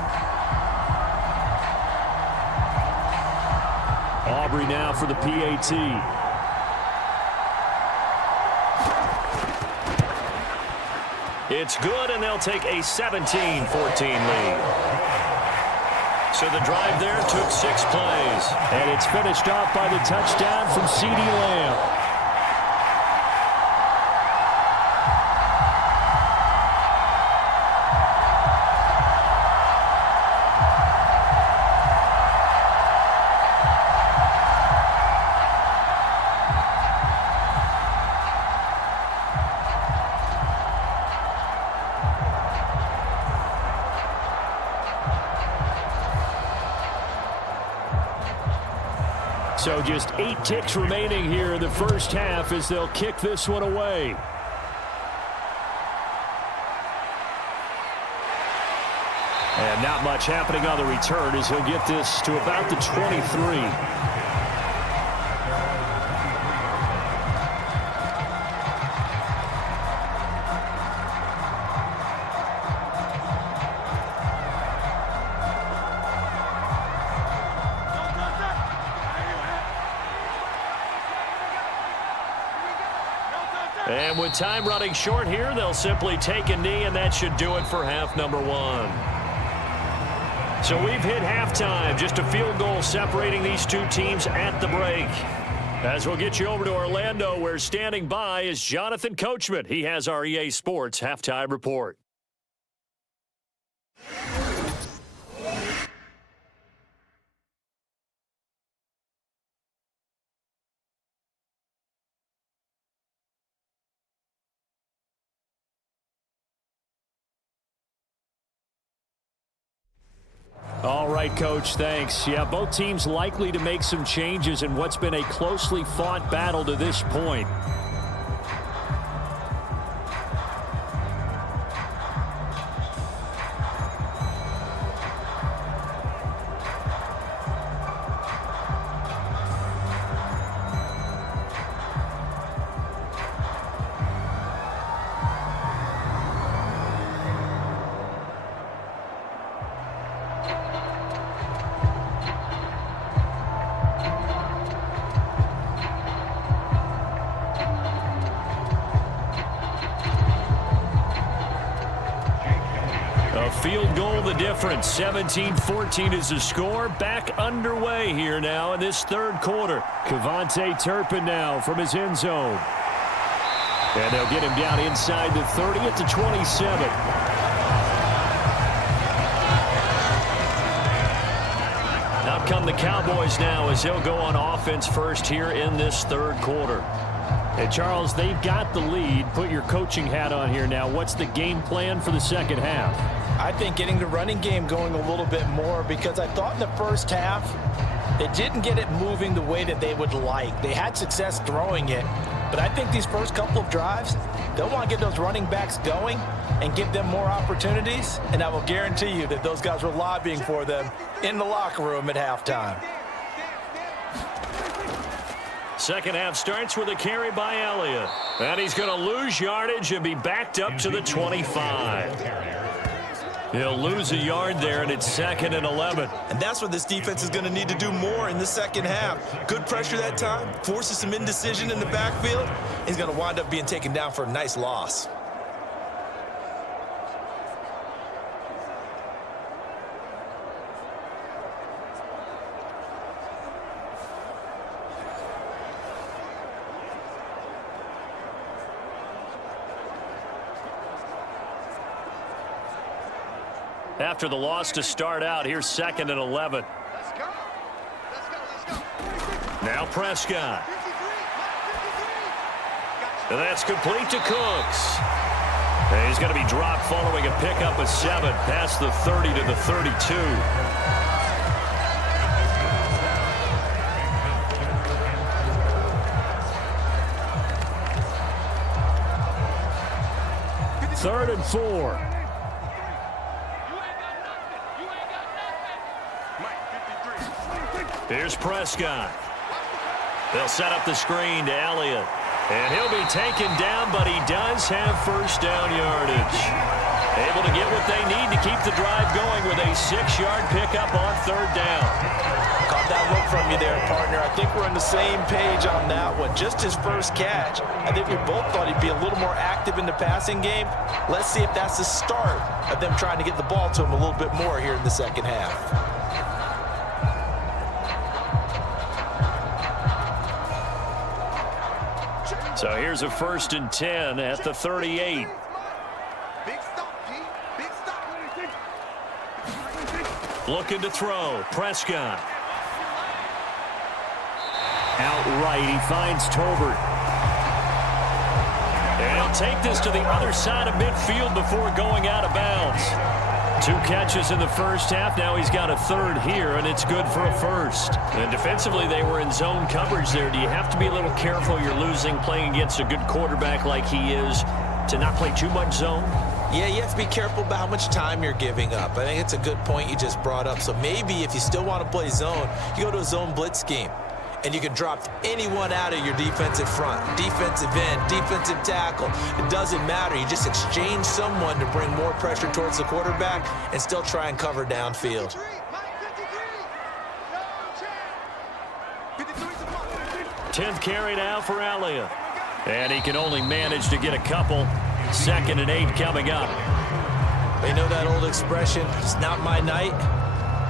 Aubrey now for the PAT. It's good, and they'll take a 17-14 lead. So the drive there took 6 plays. And it's finished off by the touchdown from CeeDee Lamb. So just 8 ticks remaining here in the first half as they'll kick this one away. And not much happening on the return as he'll get this to about the 23. And with time running short here, they'll simply take a knee, and that should do it for half number 1. So we've hit halftime, just a field goal separating these 2 teams at the break. As we'll get you over to Orlando, where standing by is Jonathan Coachman. He has our EA Sports halftime report. right, Coach. Thanks. Yeah, both teams likely to make some changes in what's been a closely fought battle to this point. Field goal the difference. 17-14 is the score. Back underway here now in this third quarter. Kevontae Turpin now from his end zone. And they'll get him down inside the 30 at the 27. Out come the Cowboys now as they'll go on offense first here in this third quarter. Hey, Charles, they've got the lead. Put your coaching hat on here now. What's the game plan for the second half? I think getting the running game going a little bit more, because I thought in the first half they didn't get it moving the way that they would like. They had success throwing it, but I think these first couple of drives, they'll want to get those running backs going and give them more opportunities, and I will guarantee you that those guys were lobbying for them in the locker room at halftime. Second half starts with a carry by Elliott. And he's going to lose yardage and be backed up to the 25. He'll lose a yard there, and it's 2nd and 11. And that's what this defense is going to need to do more in the second half. Good pressure that time, forces some indecision in the backfield. He's going to wind up being taken down for a nice loss. After the loss to start out, here's 2nd and 11. Let's go. Let's go. Now Prescott. And that's complete to Cooks. And he's going to be dropped following a pickup of 7 past the 30 to the 32. Third and 4. Here's Prescott. They'll set up the screen to Elliott. And he'll be taken down, but he does have first down yardage. Able to get what they need to keep the drive going with a 6-yard pickup on third down. Caught that look from you there, partner. I think we're on the same page on that one. Just his first catch. I think we both thought he'd be a little more active in the passing game. Let's see if that's the start of them trying to get the ball to him a little bit more here in the second half. So here's a 1st and 10 at the 38. Big stop, G. Big stop. Looking to throw. Prescott. Outright, he finds Tolbert. And he'll take this to the other side of midfield before going out of bounds. 2 catches in the first half. Now he's got a third here, and it's good for a first. And defensively, they were in zone coverage there. Do you have to be a little careful? You're losing playing against a good quarterback like he is to not play too much zone? Yeah, you have to be careful about how much time you're giving up. I think it's a good point you just brought up. So maybe if you still want to play zone, you go to a zone blitz scheme. And you can drop anyone out of your defensive front, defensive end, defensive tackle. It doesn't matter. You just exchange someone to bring more pressure towards the quarterback and still try and cover downfield. 10th carry now for Elliott. And he can only manage to get a couple. 2nd and 8 coming up. They know that old expression, it's not my night.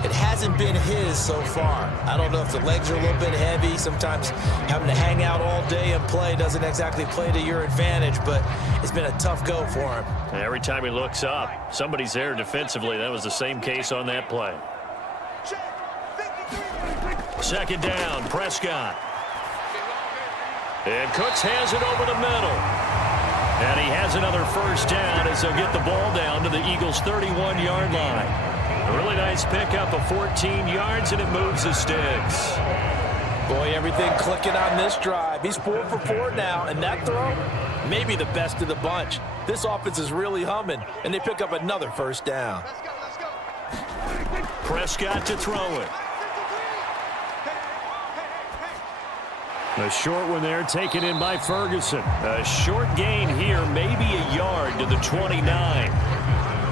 It hasn't been his so far. I don't know if the legs are a little bit heavy. Sometimes having to hang out all day and play doesn't exactly play to your advantage, but it's been a tough go for him. Every time he looks up, somebody's there defensively. That was the same case on that play. 2nd down, Prescott. And Cooks has it over the middle. And he has another first down as they'll get the ball down to the Eagles' 31-yard line. A really nice pickup of 14 yards, and it moves the sticks. Boy, everything clicking on this drive. He's 4 for 4 now, and that throw, maybe the best of the bunch. This offense is really humming, and they pick up another first down. Let's go. Prescott to throw it. A short one there, taken in by Ferguson. A short gain here, maybe a yard to the 29.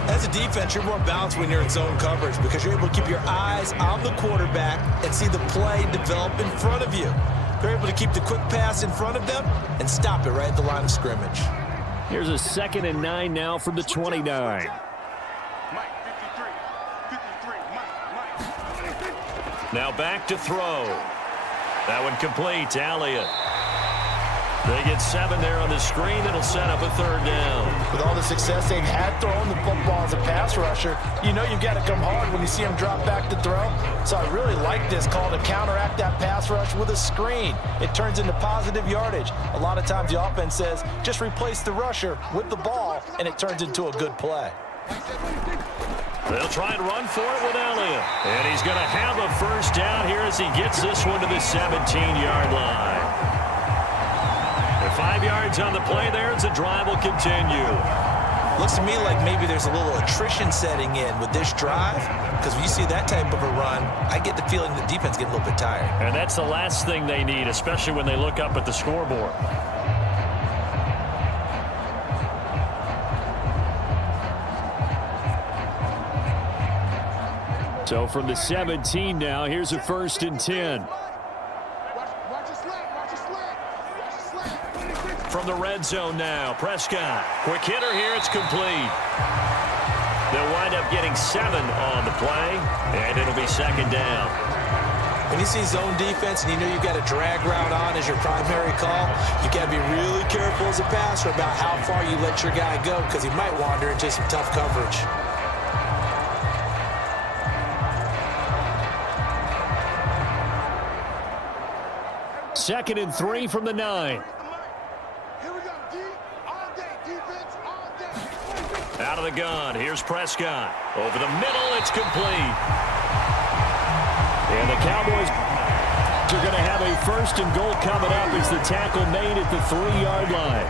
As a defense, you're more balanced when you're in zone coverage because you're able to keep your eyes on the quarterback and see the play develop in front of you. They're able to keep the quick pass in front of them and stop it right at the line of scrimmage. Here's a 2nd and 9 now from the 29. Now back to throw. That one complete to Elliott. They get 7 there on the screen. It'll set up a 3rd down. With all the success they've had throwing the football as a pass rusher, you know you've got to come hard when you see him drop back to throw. So I really like this call to counteract that pass rush with a screen. It turns into positive yardage. A lot of times the offense says, just replace the rusher with the ball, and it turns into a good play. They'll try and run for it with Elliott. And he's going to have a first down here as he gets this one to the 17-yard line. 5 yards on the play there as the drive will continue. Looks to me like maybe there's a little attrition setting in with this drive because when you see that type of a run, I get the feeling the defense getting a little bit tired. And that's the last thing they need, especially when they look up at the scoreboard. So from the 17 now, here's a 1st and 10. From the red zone now, Prescott. Quick hitter here, it's complete. They'll wind up getting 7 on the play, and it'll be 2nd down. When you see zone defense and you know you've got a drag route on as your primary call, you got to be really careful as a passer about how far you let your guy go because he might wander into some tough coverage. Second and 3 from the 9. Out of the gun, here's Prescott. Over the middle, it's complete. And the Cowboys are going to have a 1st and goal coming up as the tackle made at the 3-yard line.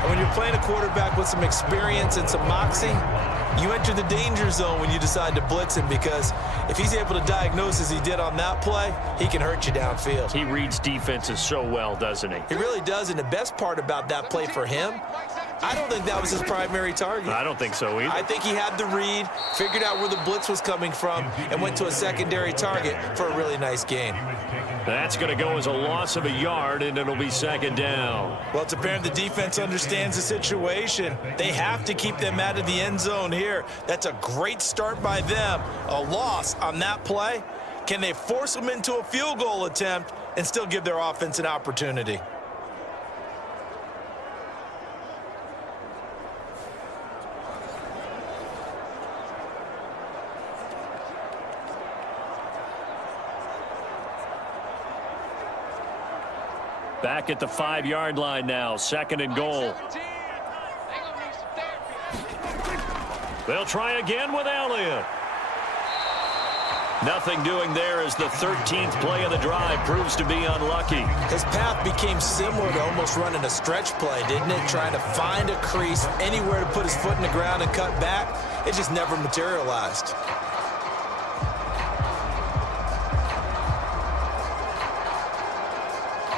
And when you're playing a quarterback with some experience and some moxie, you enter the danger zone when you decide to blitz him because if he's able to diagnose as he did on that play, he can hurt you downfield. He reads defenses so well, doesn't he? He really does, and the best part about that play for him, I don't think that was his primary target. I don't think so either. I think he had the read, figured out where the blitz was coming from, and went to a secondary target for a really nice gain. That's going to go as a loss of a yard, and it'll be 2nd down. Well, it's apparent the defense understands the situation. They have to keep them out of the end zone here. That's a great start by them. A loss on that play. Can they force them into a field goal attempt and still give their offense an opportunity? Back at the 5-yard line now, 2nd and goal. They'll try again with Elliott. Nothing doing there as the 13th play of the drive proves to be unlucky. His path became similar to almost running a stretch play, didn't it? Trying to find a crease, anywhere to put his foot in the ground and cut back. It just never materialized.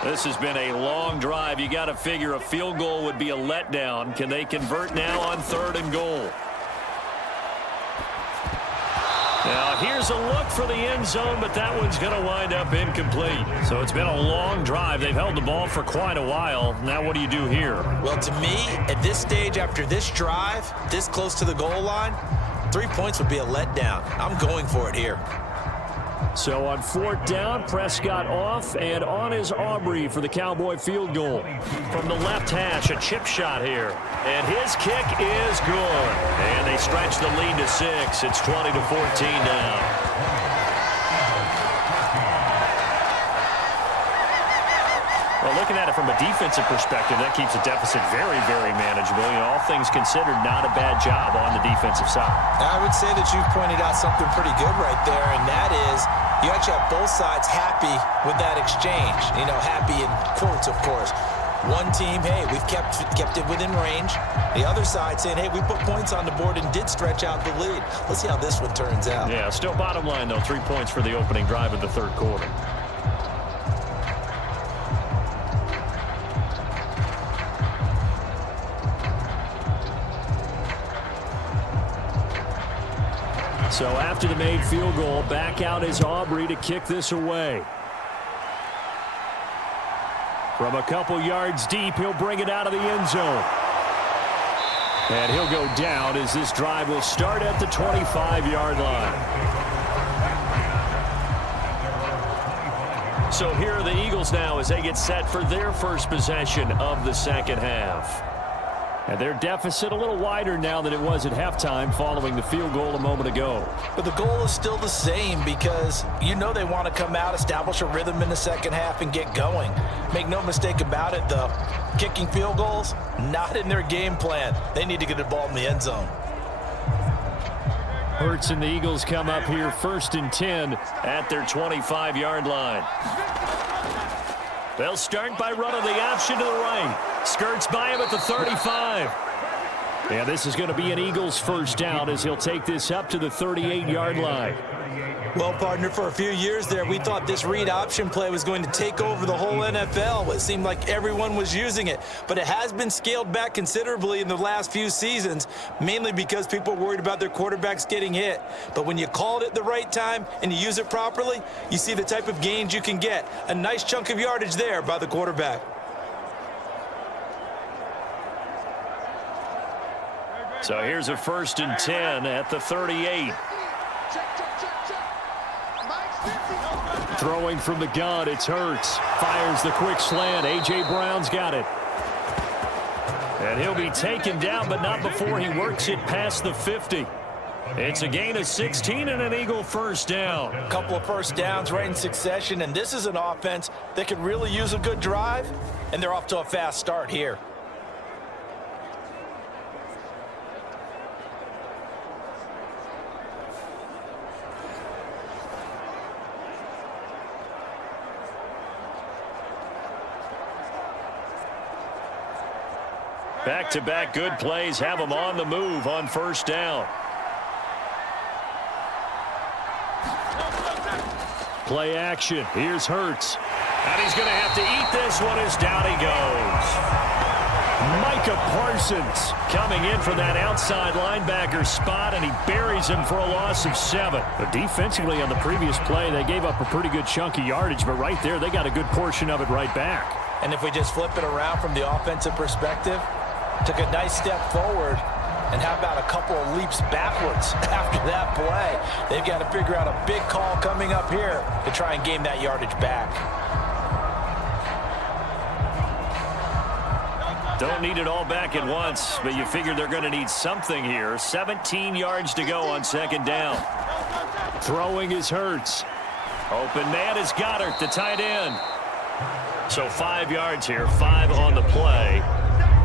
This has been a long drive. You got to figure a field goal would be a letdown. Can they convert now on 3rd and goal? Now, here's a look for the end zone, but that one's going to wind up incomplete. So it's been a long drive. They've held the ball for quite a while. Now what do you do here? Well, to me, at this stage, after this drive, this close to the goal line, 3 points would be a letdown. I'm going for it here. So on 4th down, Prescott off, and on is Aubrey for the Cowboy field goal. From the left hash, a chip shot here. And his kick is good. And they stretch the lead to 6. It's 20-14 now. Well, looking at it from a defensive perspective, that keeps the deficit very, very manageable. You know, all things considered, not a bad job on the defensive side. I would say that you've pointed out something pretty good right there, and that is you actually have both sides happy with that exchange. You know, happy in quotes, of course. One team, hey, we've kept it within range. The other side saying, hey, we put points on the board and did stretch out the lead. Let's see how this one turns out. Yeah, still bottom line, though, 3 points for the opening drive of the third quarter. So after the made field goal, back out is Aubrey to kick this away. From a couple yards deep, he'll bring it out of the end zone. And he'll go down as this drive will start at the 25-yard line. So here are the Eagles now as they get set for their first possession of the second half. And their deficit a little wider now than it was at halftime following the field goal a moment ago. But the goal is still the same because you know they want to come out, establish a rhythm in the second half, and get going. Make no mistake about it, though. Kicking field goals, not in their game plan. They need to get the ball in the end zone. Hurts and the Eagles come up here 1st and 10 at their 25-yard line. They'll start by running the option to the right. Skirts by him at the 35. Yeah, this is going to be an Eagles first down as he'll take this up to the 38-yard line. Well, partner, for a few years there, we thought this read option play was going to take over the whole NFL. It seemed like everyone was using it, but it has been scaled back considerably in the last few seasons, mainly because people are worried about their quarterbacks getting hit. But when you call it at the right time and you use it properly, you see the type of gains you can get. A nice chunk of yardage there by the quarterback. So here's a 1st and 10 at the 38. Throwing from the gun, it's Hurts. Fires the quick slant. A.J. Brown's got it. And he'll be taken down, but not before he works it past the 50. It's a gain of 16 and an Eagle first down. A couple of first downs right in succession, and this is an offense that could really use a good drive, and they're off to a fast start here. Back-to-back good plays have them on the move on first down. Play action. Here's Hurts. And he's going to have to eat this one as down he goes. Micah Parsons coming in from that outside linebacker spot, and he buries him for a loss of 7. But defensively on the previous play, they gave up a pretty good chunk of yardage, but right there, they got a good portion of it right back. And if we just flip it around from the offensive perspective, took a nice step forward, and how about a couple of leaps backwards after that play? They've got to figure out a big call coming up here to try and gain that yardage back. Don't need it all back at once, but you figure they're going to need something here. 17 yards to go on second down. Throwing is Hurts. Open man is Goddard, the tight end. So 5 yards here, 5 on the play.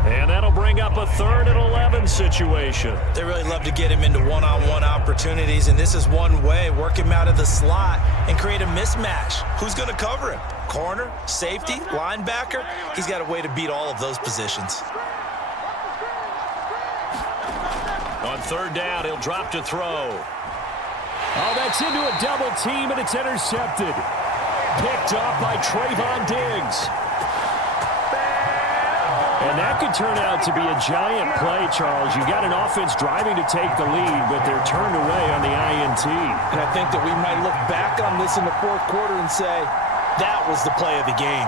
And that'll bring up a 3rd and 11 situation. They really love to get him into one-on-one opportunities, and this is one way. Work him out of the slot and create a mismatch. Who's going to cover him? Corner, safety, linebacker? He's got a way to beat all of those positions. On 3rd down, he'll drop to throw. Oh, that's into a double team, and it's intercepted. Picked off by Trayvon Diggs. And that could turn out to be a giant play, Charles. You've got an offense driving to take the lead, but they're turned away on the INT. And I think that we might look back on this in the 4th quarter and say, that was the play of the game.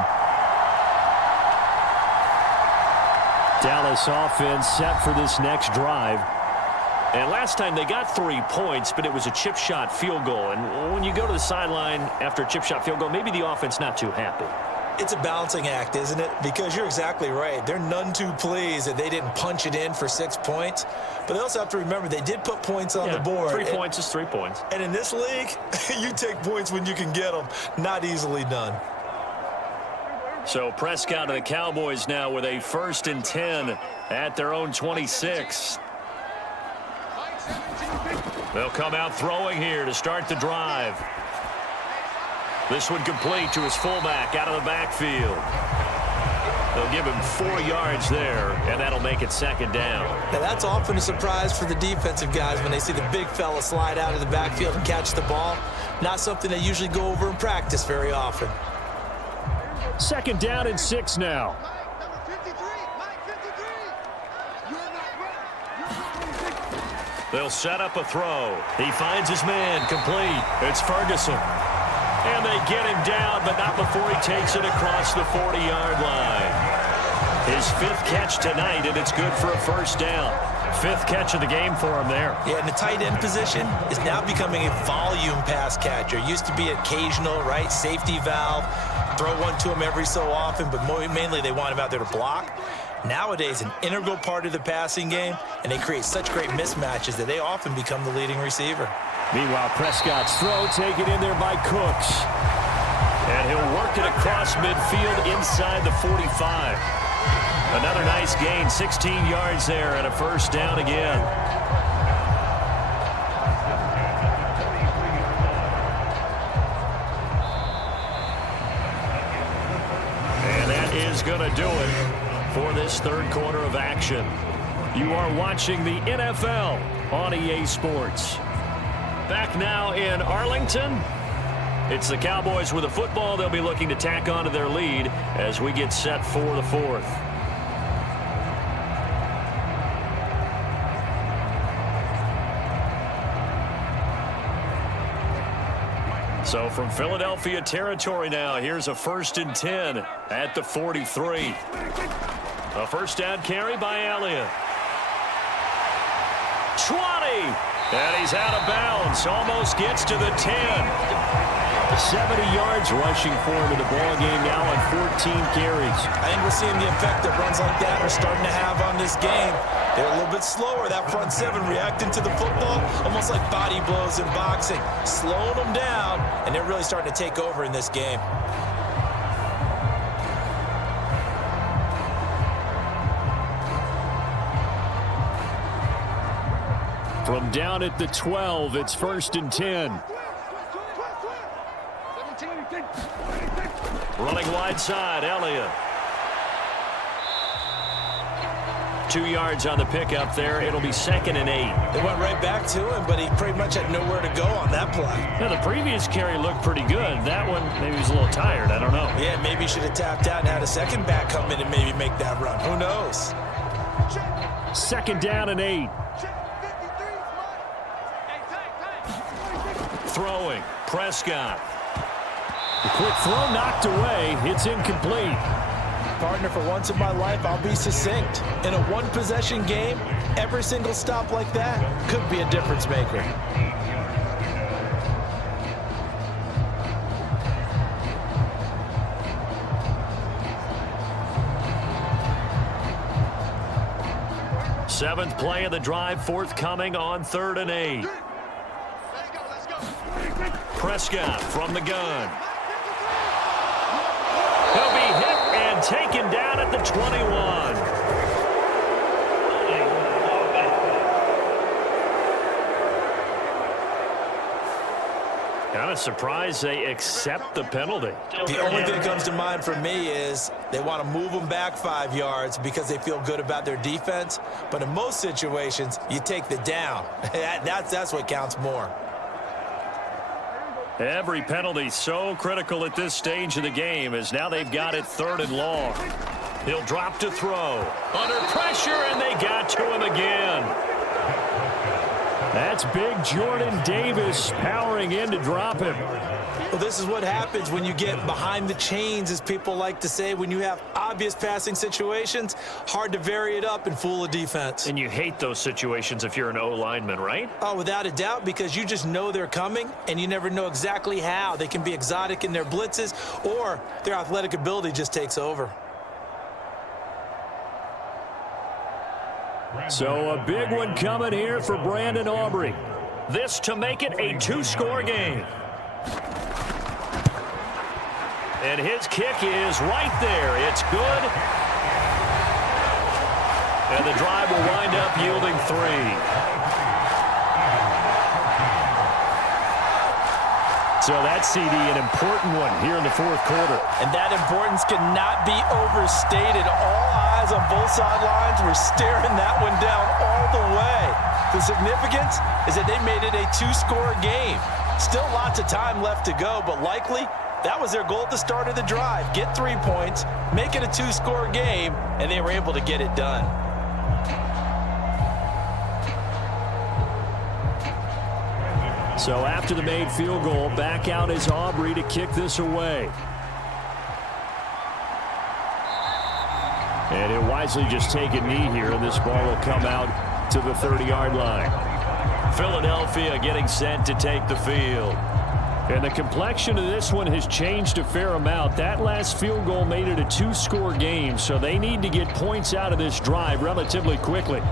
Dallas offense set for this next drive. And last time they got 3 points, but it was a chip shot field goal. And when you go to the sideline after a chip shot field goal, maybe the offense not too happy. It's a balancing act, isn't it? Because you're exactly right. They're none too pleased that they didn't punch it in for 6 points. But they also have to remember they did put points on the board. 3 points is 3 points. And in this league, you take points when you can get them. Not easily done. So Prescott and the Cowboys now with a 1st and 10 at their own 26. They'll come out throwing here to start the drive. This one complete to his fullback out of the backfield. They'll give him 4 yards there, and that'll make it 2nd down. Now that's often a surprise for the defensive guys when they see the big fella slide out of the backfield and catch the ball. Not something they usually go over in practice very often. 2nd down and 6 now. Number 53, Mike 53. You're not right. They'll set up a throw. He finds his man complete. It's Ferguson. And they get him down, but not before he takes it across the 40-yard line. His 5th catch tonight, and it's good for a 1st down. 5th catch of the game for him there. Yeah, and the tight end position is now becoming a volume pass catcher. Used to be occasional, right? Safety valve. Throw one to him every so often, but mainly they want him out there to block. Nowadays, an integral part of the passing game, and they create such great mismatches that they often become the leading receiver. Meanwhile, Prescott's throw taken in there by Cooks. And he'll work it across midfield inside the 45. Another nice gain, 16 yards there, and a 1st down again. And that is going to do it for this 3rd quarter of action. You are watching the NFL on EA Sports. Back now in Arlington. It's the Cowboys with the football. They'll be looking to tack on to their lead as we get set for the 4th. So from Philadelphia territory now, here's a 1st and 10 at the 43. A 1st down carry by Elliott. 20. And he's out of bounds. Almost gets to the 10. 70 yards rushing for him in the ball game now on 14 carries. I think we're seeing the effect that runs like that are starting to have on this game. They're a little bit slower. That front 7 reacting to the football, almost like body blows in boxing. Slowing them down, and they're really starting to take over in this game. From down at the 12, it's 1st and 10. Running wide side, Elliott. 2 yards on the pickup there. It'll be 2nd and 8. They went right back to him, but he pretty much had nowhere to go on that play. Yeah, the previous carry looked pretty good. That one, maybe he was a little tired. I don't know. Yeah, maybe he should have tapped out and had a second back come in and maybe make that run. Who knows? 2nd down and 8. Throwing, Prescott. The quick throw knocked away. It's incomplete. Partner, for once in my life, I'll be succinct. In a one-possession game, every single stop like that could be a difference maker. Seventh play of the drive, forthcoming on 3rd and 8. Prescott from the gun. He'll be hit and taken down at the 21. Kind of surprised they accept the penalty. The only thing that comes to mind for me is they want to move them back 5 yards because they feel good about their defense. But in most situations, you take the down. That's what counts more. Every penalty so critical at this stage of the game as now they've got it 3rd and long. He'll drop to throw. Under pressure, and they got to him again. That's big Jordan Davis powering in to drop him. Well, this is what happens when you get behind the chains, as people like to say. When you have obvious passing situations, hard to vary it up and fool a defense. And you hate those situations if you're an O-lineman, right? Oh, without a doubt, because you just know they're coming, and you never know exactly how. They can be exotic in their blitzes, or their athletic ability just takes over. So a big one coming here for Brandon Aubrey. This to make it a 2-score game. And his kick is right there. It's good. And the drive will wind up yielding 3. So that CD, an important one here in the fourth quarter. And that importance cannot be overstated. All eyes on both sidelines were staring that one down all the way. The significance is that they made it a 2-score game. Still lots of time left to go, but likely that was their goal at the start of the drive. Get 3 points, make it a 2-score game, and they were able to get it done. So after the made field goal, back out is Aubrey to kick this away. And he'll wisely just take a knee here, and this ball will come out to the 30-yard line. Philadelphia getting set to take the field. And the complexion of this one has changed a fair amount. That last field goal made it a 2-score game, so they need to get points out of this drive relatively quickly.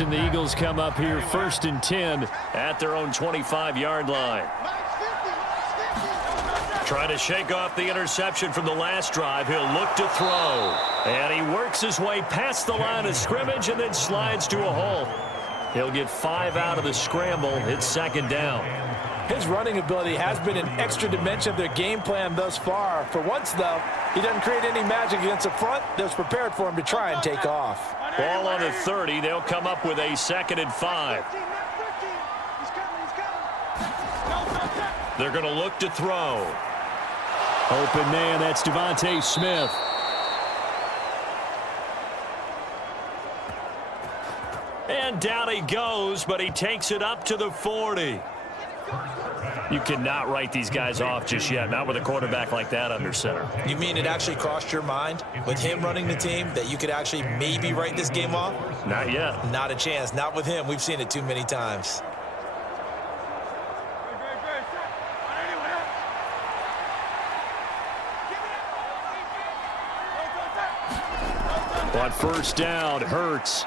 And the Eagles come up here 1st and 10 at their own 25-yard line. Trying to shake off the interception from the last drive. He'll look to throw. And he works his way past the line of scrimmage and then slides to a hole. He'll get 5 out of the scramble. It's 2nd down. His running ability has been an extra dimension of their game plan thus far. For once, though, he doesn't create any magic against the front that's prepared for him to try and take off. Ball on the 30. They'll come up with a 2nd and 5. They're going to look to throw. Open man, that's Devontae Smith. And down he goes, but he takes it up to the 40. You cannot write these guys off just yet, not with a quarterback like that under center. You mean it actually crossed your mind with him running the team that you could actually maybe write this game off? Not yet. Not a chance. Not with him. We've seen it too many times. On 1st down, Hurts.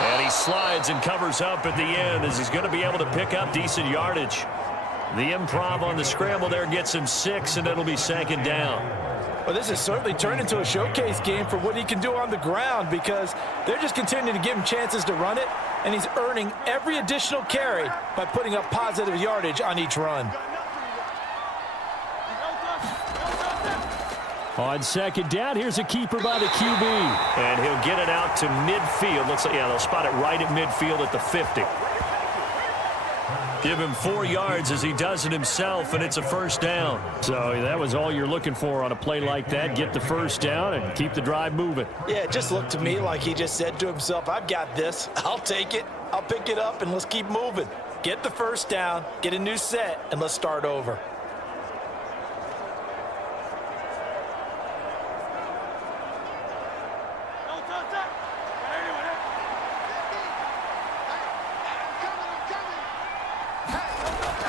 And he slides and covers up at the end as he's going to be able to pick up decent yardage. The improv on the scramble there gets him 6, and it'll be 2nd down. Well, this has certainly turned into a showcase game for what he can do on the ground because they're just continuing to give him chances to run it, and he's earning every additional carry by putting up positive yardage on each run. On 2nd down, here's a keeper by the QB. And he'll get it out to midfield. Looks like, yeah, they'll spot it right at midfield at the 50. Give him 4 yards as he does it himself, and it's a 1st down. So that was all you're looking for on a play like that. Get the 1st down and keep the drive moving. Yeah, it just looked to me like he just said to himself, I've got this. I'll take it. I'll pick it up, and let's keep moving. Get the 1st down, get a new set, and let's start over.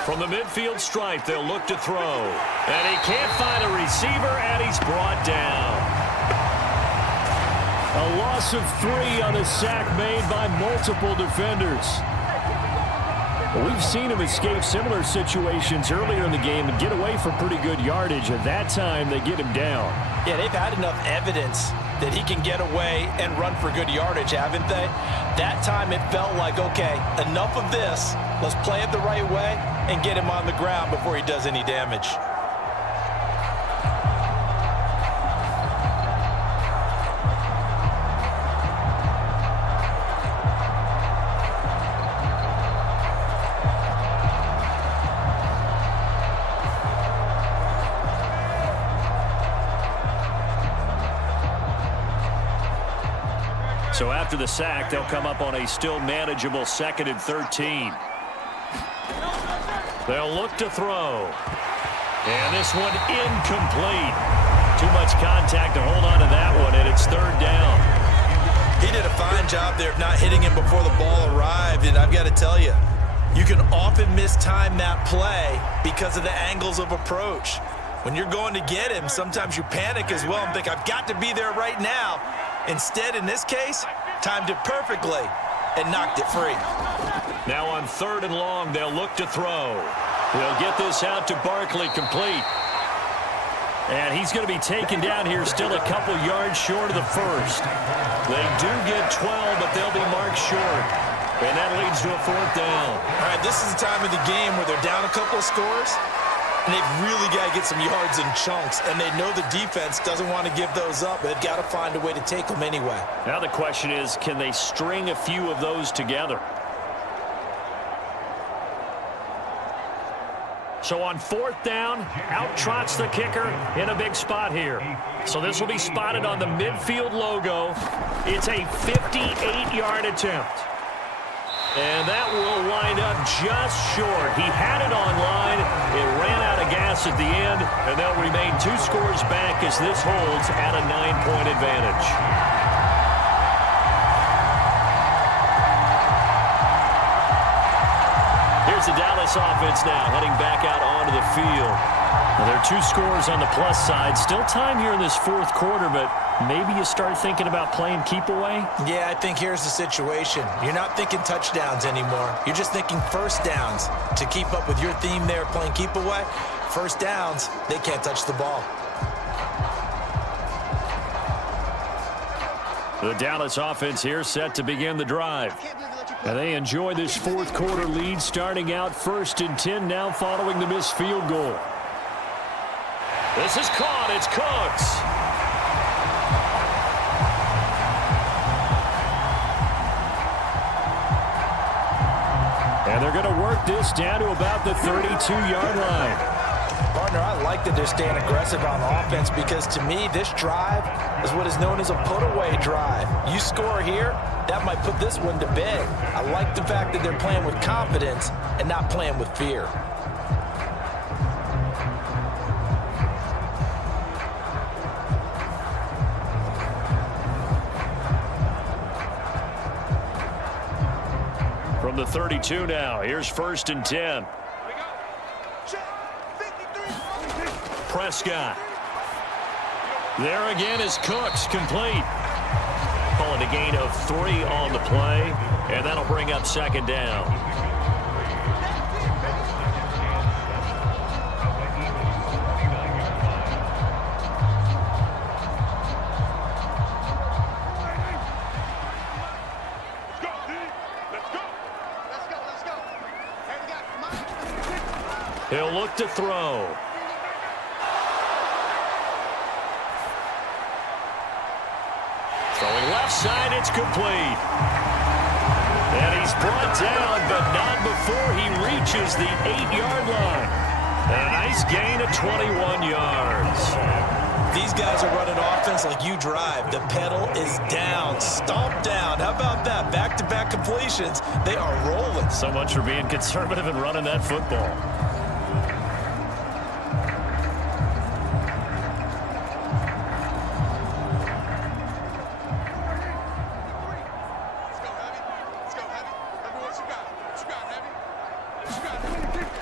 From the midfield stripe, they'll look to throw. And he can't find a receiver, and he's brought down. A loss of 3 on a sack made by multiple defenders. We've seen him escape similar situations earlier in the game and get away from pretty good yardage. At that time, they get him down. Yeah, they've had enough evidence that he can get away and run for good yardage, haven't they? That time it felt like, okay, enough of this. Let's play it the right way and get him on the ground before he does any damage. So after the sack, they'll come up on a still manageable 2nd and 13. They'll look to throw. And this one incomplete. Too much contact to hold on to that one, and it's 3rd down. He did a fine job there of not hitting him before the ball arrived, and I've got to tell you, You can often mistime that play because of the angles of approach. When you're going to get him, sometimes you panic as well and think, I've got to be there right now. Instead, in this case, timed it perfectly and knocked it free. Now on 3rd and long, they'll look to throw. They'll get this out to Barkley, complete. And he's going to be taken down here, still a couple yards short of the first. They do get 12, but they'll be marked short. And that leads to a 4th down. All right, this is the time of the game where they're down a couple of scores, and they've really got to get some yards in chunks, and they know the defense doesn't want to give those up. They've got to find a way to take them anyway. Now the question is, can they string a few of those together? So on 4th down, out trots the kicker in a big spot here. So this will be spotted on the midfield logo. It's a 58-yard attempt. And that will wind up just short. He had it on line. It ran out of gas at the end, and they'll remain 2 scores back as this holds at a 9-point advantage. Here's the Dallas offense now, heading back out onto the field. Well, there are 2 scores on the plus side. Still time here in this 4th quarter, but maybe you start thinking about playing keep away? Yeah, I think here's the situation. You're not thinking touchdowns anymore. You're just thinking first downs. To keep up with your theme there, playing keep away, first downs, they can't touch the ball. The Dallas offense here set to begin the drive. And they enjoy this 4th quarter lead, starting out 1st and 10 now following the missed field goal. This is caught. It's Cooks. And they're going to work this down to about the 32-yard line. Partner, I like that they're staying aggressive on offense because, to me, this drive is what is known as a put-away drive. You score here, that might put this one to bed. I like the fact that they're playing with confidence and not playing with fear. From the 32 now, here's 1st and 10. Prescott. There again is Cooks, complete. Calling a gain of 3 on the play, and that'll bring up 2nd down. He'll look to throw. Throwing left side, it's complete. And he's brought down, but not before he reaches the 8-yard line. And a nice gain of 21 yards. These guys are running offense like you drive. The pedal is down, stomped down. How about that? Back-to-back completions. They are rolling. So much for being conservative and running that football.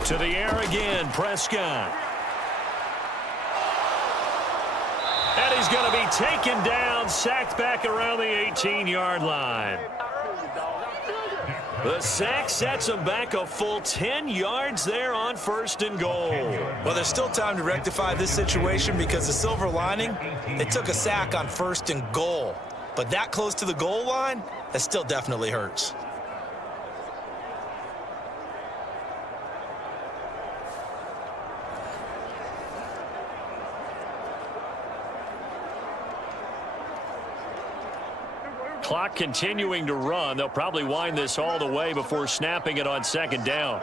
To the air again, Prescott. And he's going to be taken down, sacked back around the 18-yard line. The sack sets him back a full 10 yards there on 1st and goal. Well, there's still time to rectify this situation because the silver lining, they took a sack on 1st and goal. But that close to the goal line, that still definitely hurts. Clock continuing to run. They'll probably wind this all the way before snapping it on 2nd down.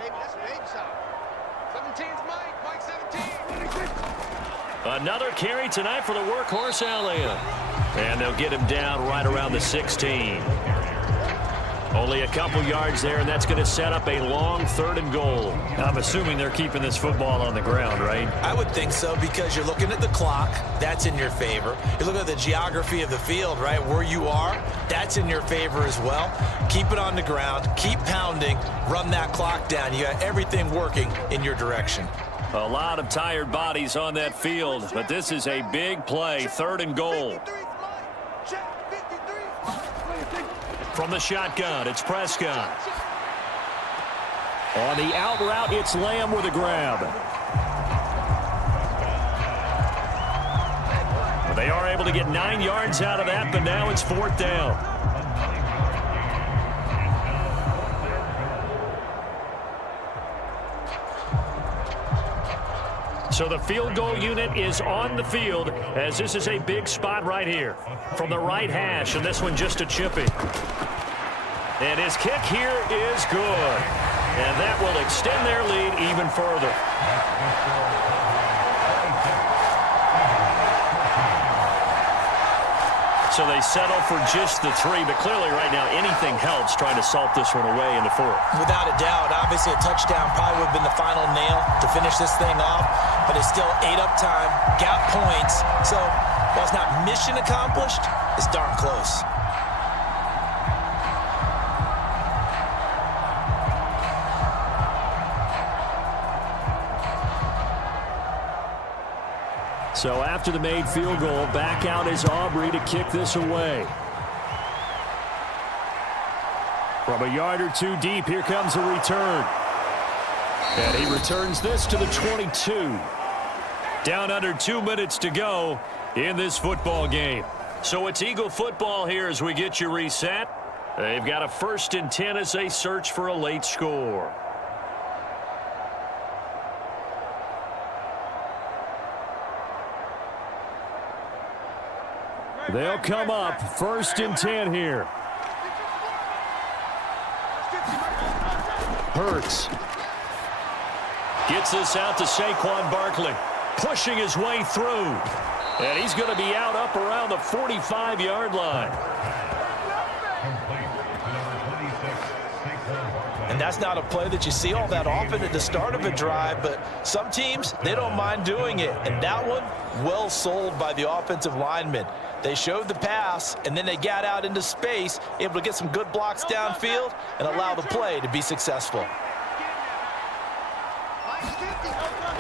Another carry tonight for the workhorse Elliott. And they'll get him down right around the 16. Only a couple yards there, and that's going to set up a long 3rd and goal. I'm assuming they're keeping this football on the ground, right? I would think so, because you're looking at the clock. That's in your favor. You're looking at the geography of the field, right? Where you are, that's in your favor as well. Keep it on the ground. Keep pounding. Run that clock down. You got everything working in your direction. A lot of tired bodies on that field, but this is a big play. 3rd and goal. From the shotgun, it's Prescott. On the out route, it's Lamb with a grab. They are able to get 9 yards out of that, but now it's 4th down. So the field goal unit is on the field, as this is a big spot right here. From the right hash, and this one just a chippy. And his kick here is good. And that will extend their lead even further. So they settle for just the 3, but clearly right now anything helps trying to salt this one away into 4. Without a doubt, obviously a touchdown probably would have been the final nail to finish this thing off, but it's still ate up time, got points. So while it's not mission accomplished, it's darn close. So after the made field goal, back out is Aubrey to kick this away. From a yard or 2 deep, here comes a return. And he returns this to the 22. Down under 2 minutes to go in this football game. So it's Eagle football here as we get you reset. They've got a 1st and 10 as they search for a late score. They'll come up 1st and 10 here. Hurts gets this out to Saquon Barkley, pushing his way through. And he's going to be out up around the 45-yard line. And that's not a play that you see all that often at the start of a drive, but some teams, they don't mind doing it. And that one, well sold by the offensive lineman. They showed the pass, and then they got out into space, able to get some good blocks downfield and allow the play to be successful.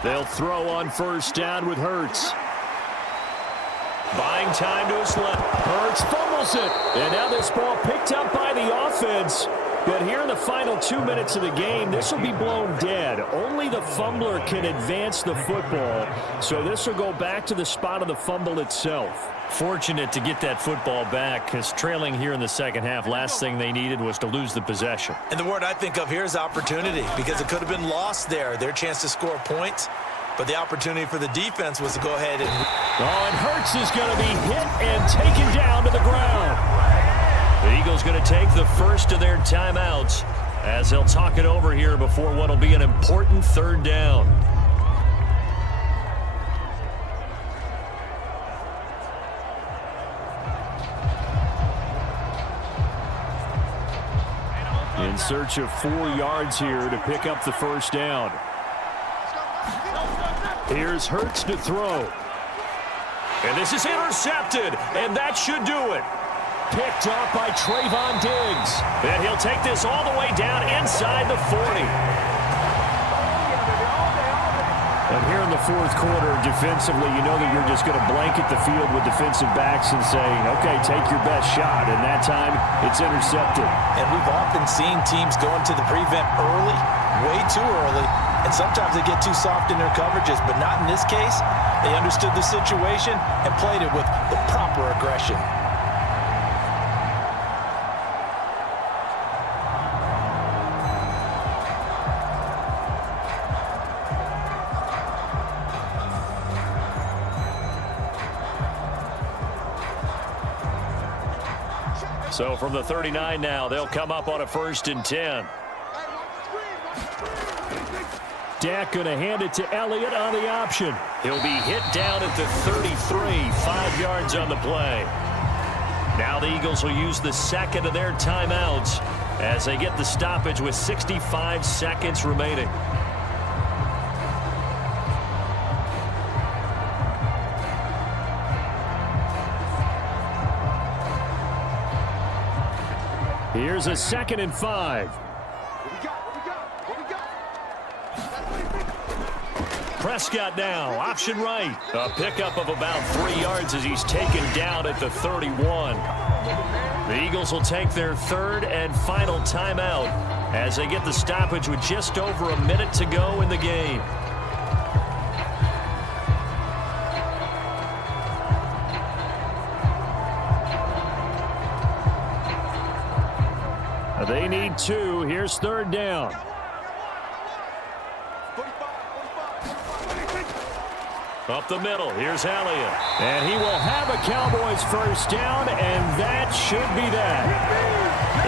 They'll throw on 1st down with Hurts. Buying time to his left. Hurts fumbles it. And now this ball picked up by the offense. But here in the final 2 minutes of the game, this will be blown dead. Only the fumbler can advance the football. So this will go back to the spot of the fumble itself. Fortunate to get that football back, because trailing here in the second half, last thing they needed was to lose the possession. And the word I think of here is opportunity, because it could have been lost there. Their chance to score points, but the opportunity for the defense was to go ahead and... Oh, and Hurts is going to be hit and taken down to the ground. The Eagles going to take the first of their timeouts as they'll talk it over here before what will be an important 3rd down. In search of 4 yards here to pick up the 1st down. Here's Hurts to throw. And this is intercepted, and that should do it. Picked off by Trayvon Diggs. And he'll take this all the way down inside the 40. And here in the 4th quarter, defensively, you know that you're just going to blanket the field with defensive backs and say, okay, take your best shot. And that time, it's intercepted. And we've often seen teams go into the prevent early, way too early, and sometimes they get too soft in their coverages, but not in this case. They understood the situation and played it with the proper aggression. So from the 39 now, they'll come up on a 1st and 10. Dak going to hand it to Elliott on the option. He'll be hit down at the 33, 5 yards on the play. Now the Eagles will use the 2nd of their timeouts as they get the stoppage with 65 seconds remaining. Here's a 2nd and 5. Prescott now, option right. A pickup of about 3 yards as he's taken down at the 31. The Eagles will take their 3rd and final timeout as they get the stoppage with just over a minute to go in the game. They need 2. Here's 3rd down. Up the middle, here's Elliott. And he will have a Cowboys 1st down, and that should be that.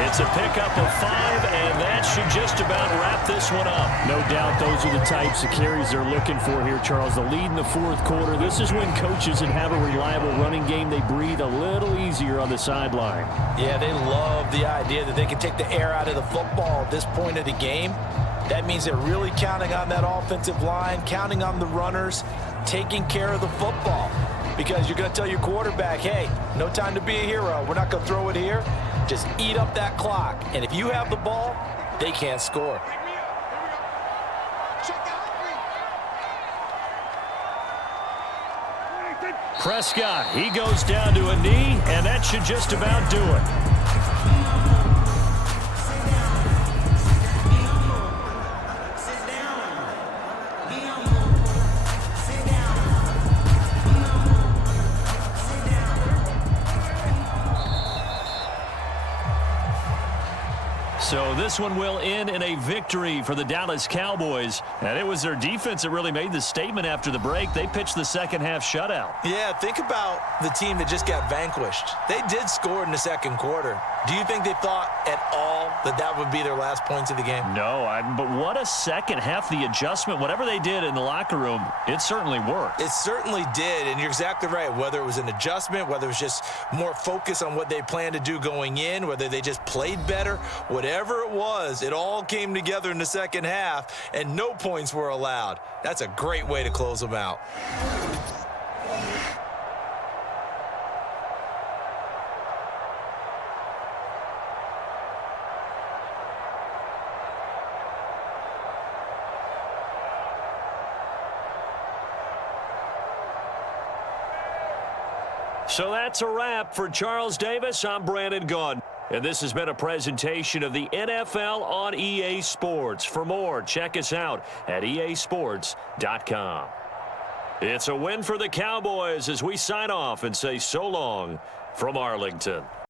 It's a pickup of 5, and that should just about wrap this one up. No doubt those are the types of carries they're looking for here, Charles. The lead in the 4th quarter. This is when coaches that have a reliable running game, they breathe a little easier on the sideline. Yeah, they love the idea that they can take the air out of the football at this point of the game. That means they're really counting on that offensive line, counting on the runners, taking care of the football. Because you're going to tell your quarterback, hey, no time to be a hero. We're not going to throw it here. Just eat up that clock. And if you have the ball, they can't score. Prescott, he goes down to a knee, and that should just about do it. So this one will end in a victory for the Dallas Cowboys. And it was their defense that really made the statement after the break. They pitched the 2nd half shutout. Yeah, think about the team that just got vanquished. They did score in the 2nd quarter. Do you think they thought at all that that would be their last points of the game? No, but what a 2nd half. The adjustment, whatever they did in the locker room, it certainly worked. It certainly did, and you're exactly right. Whether it was an adjustment, whether it was just more focus on what they planned to do going in, whether they just played better, whatever it was, it all came together in the 2nd half, and no points were allowed. That's a great way to close them out. So that's a wrap for Charles Davis. I'm Brandon Gaudin. And this has been a presentation of the NFL on EA Sports. For more, check us out at easports.com. It's a win for the Cowboys as we sign off and say so long from Arlington.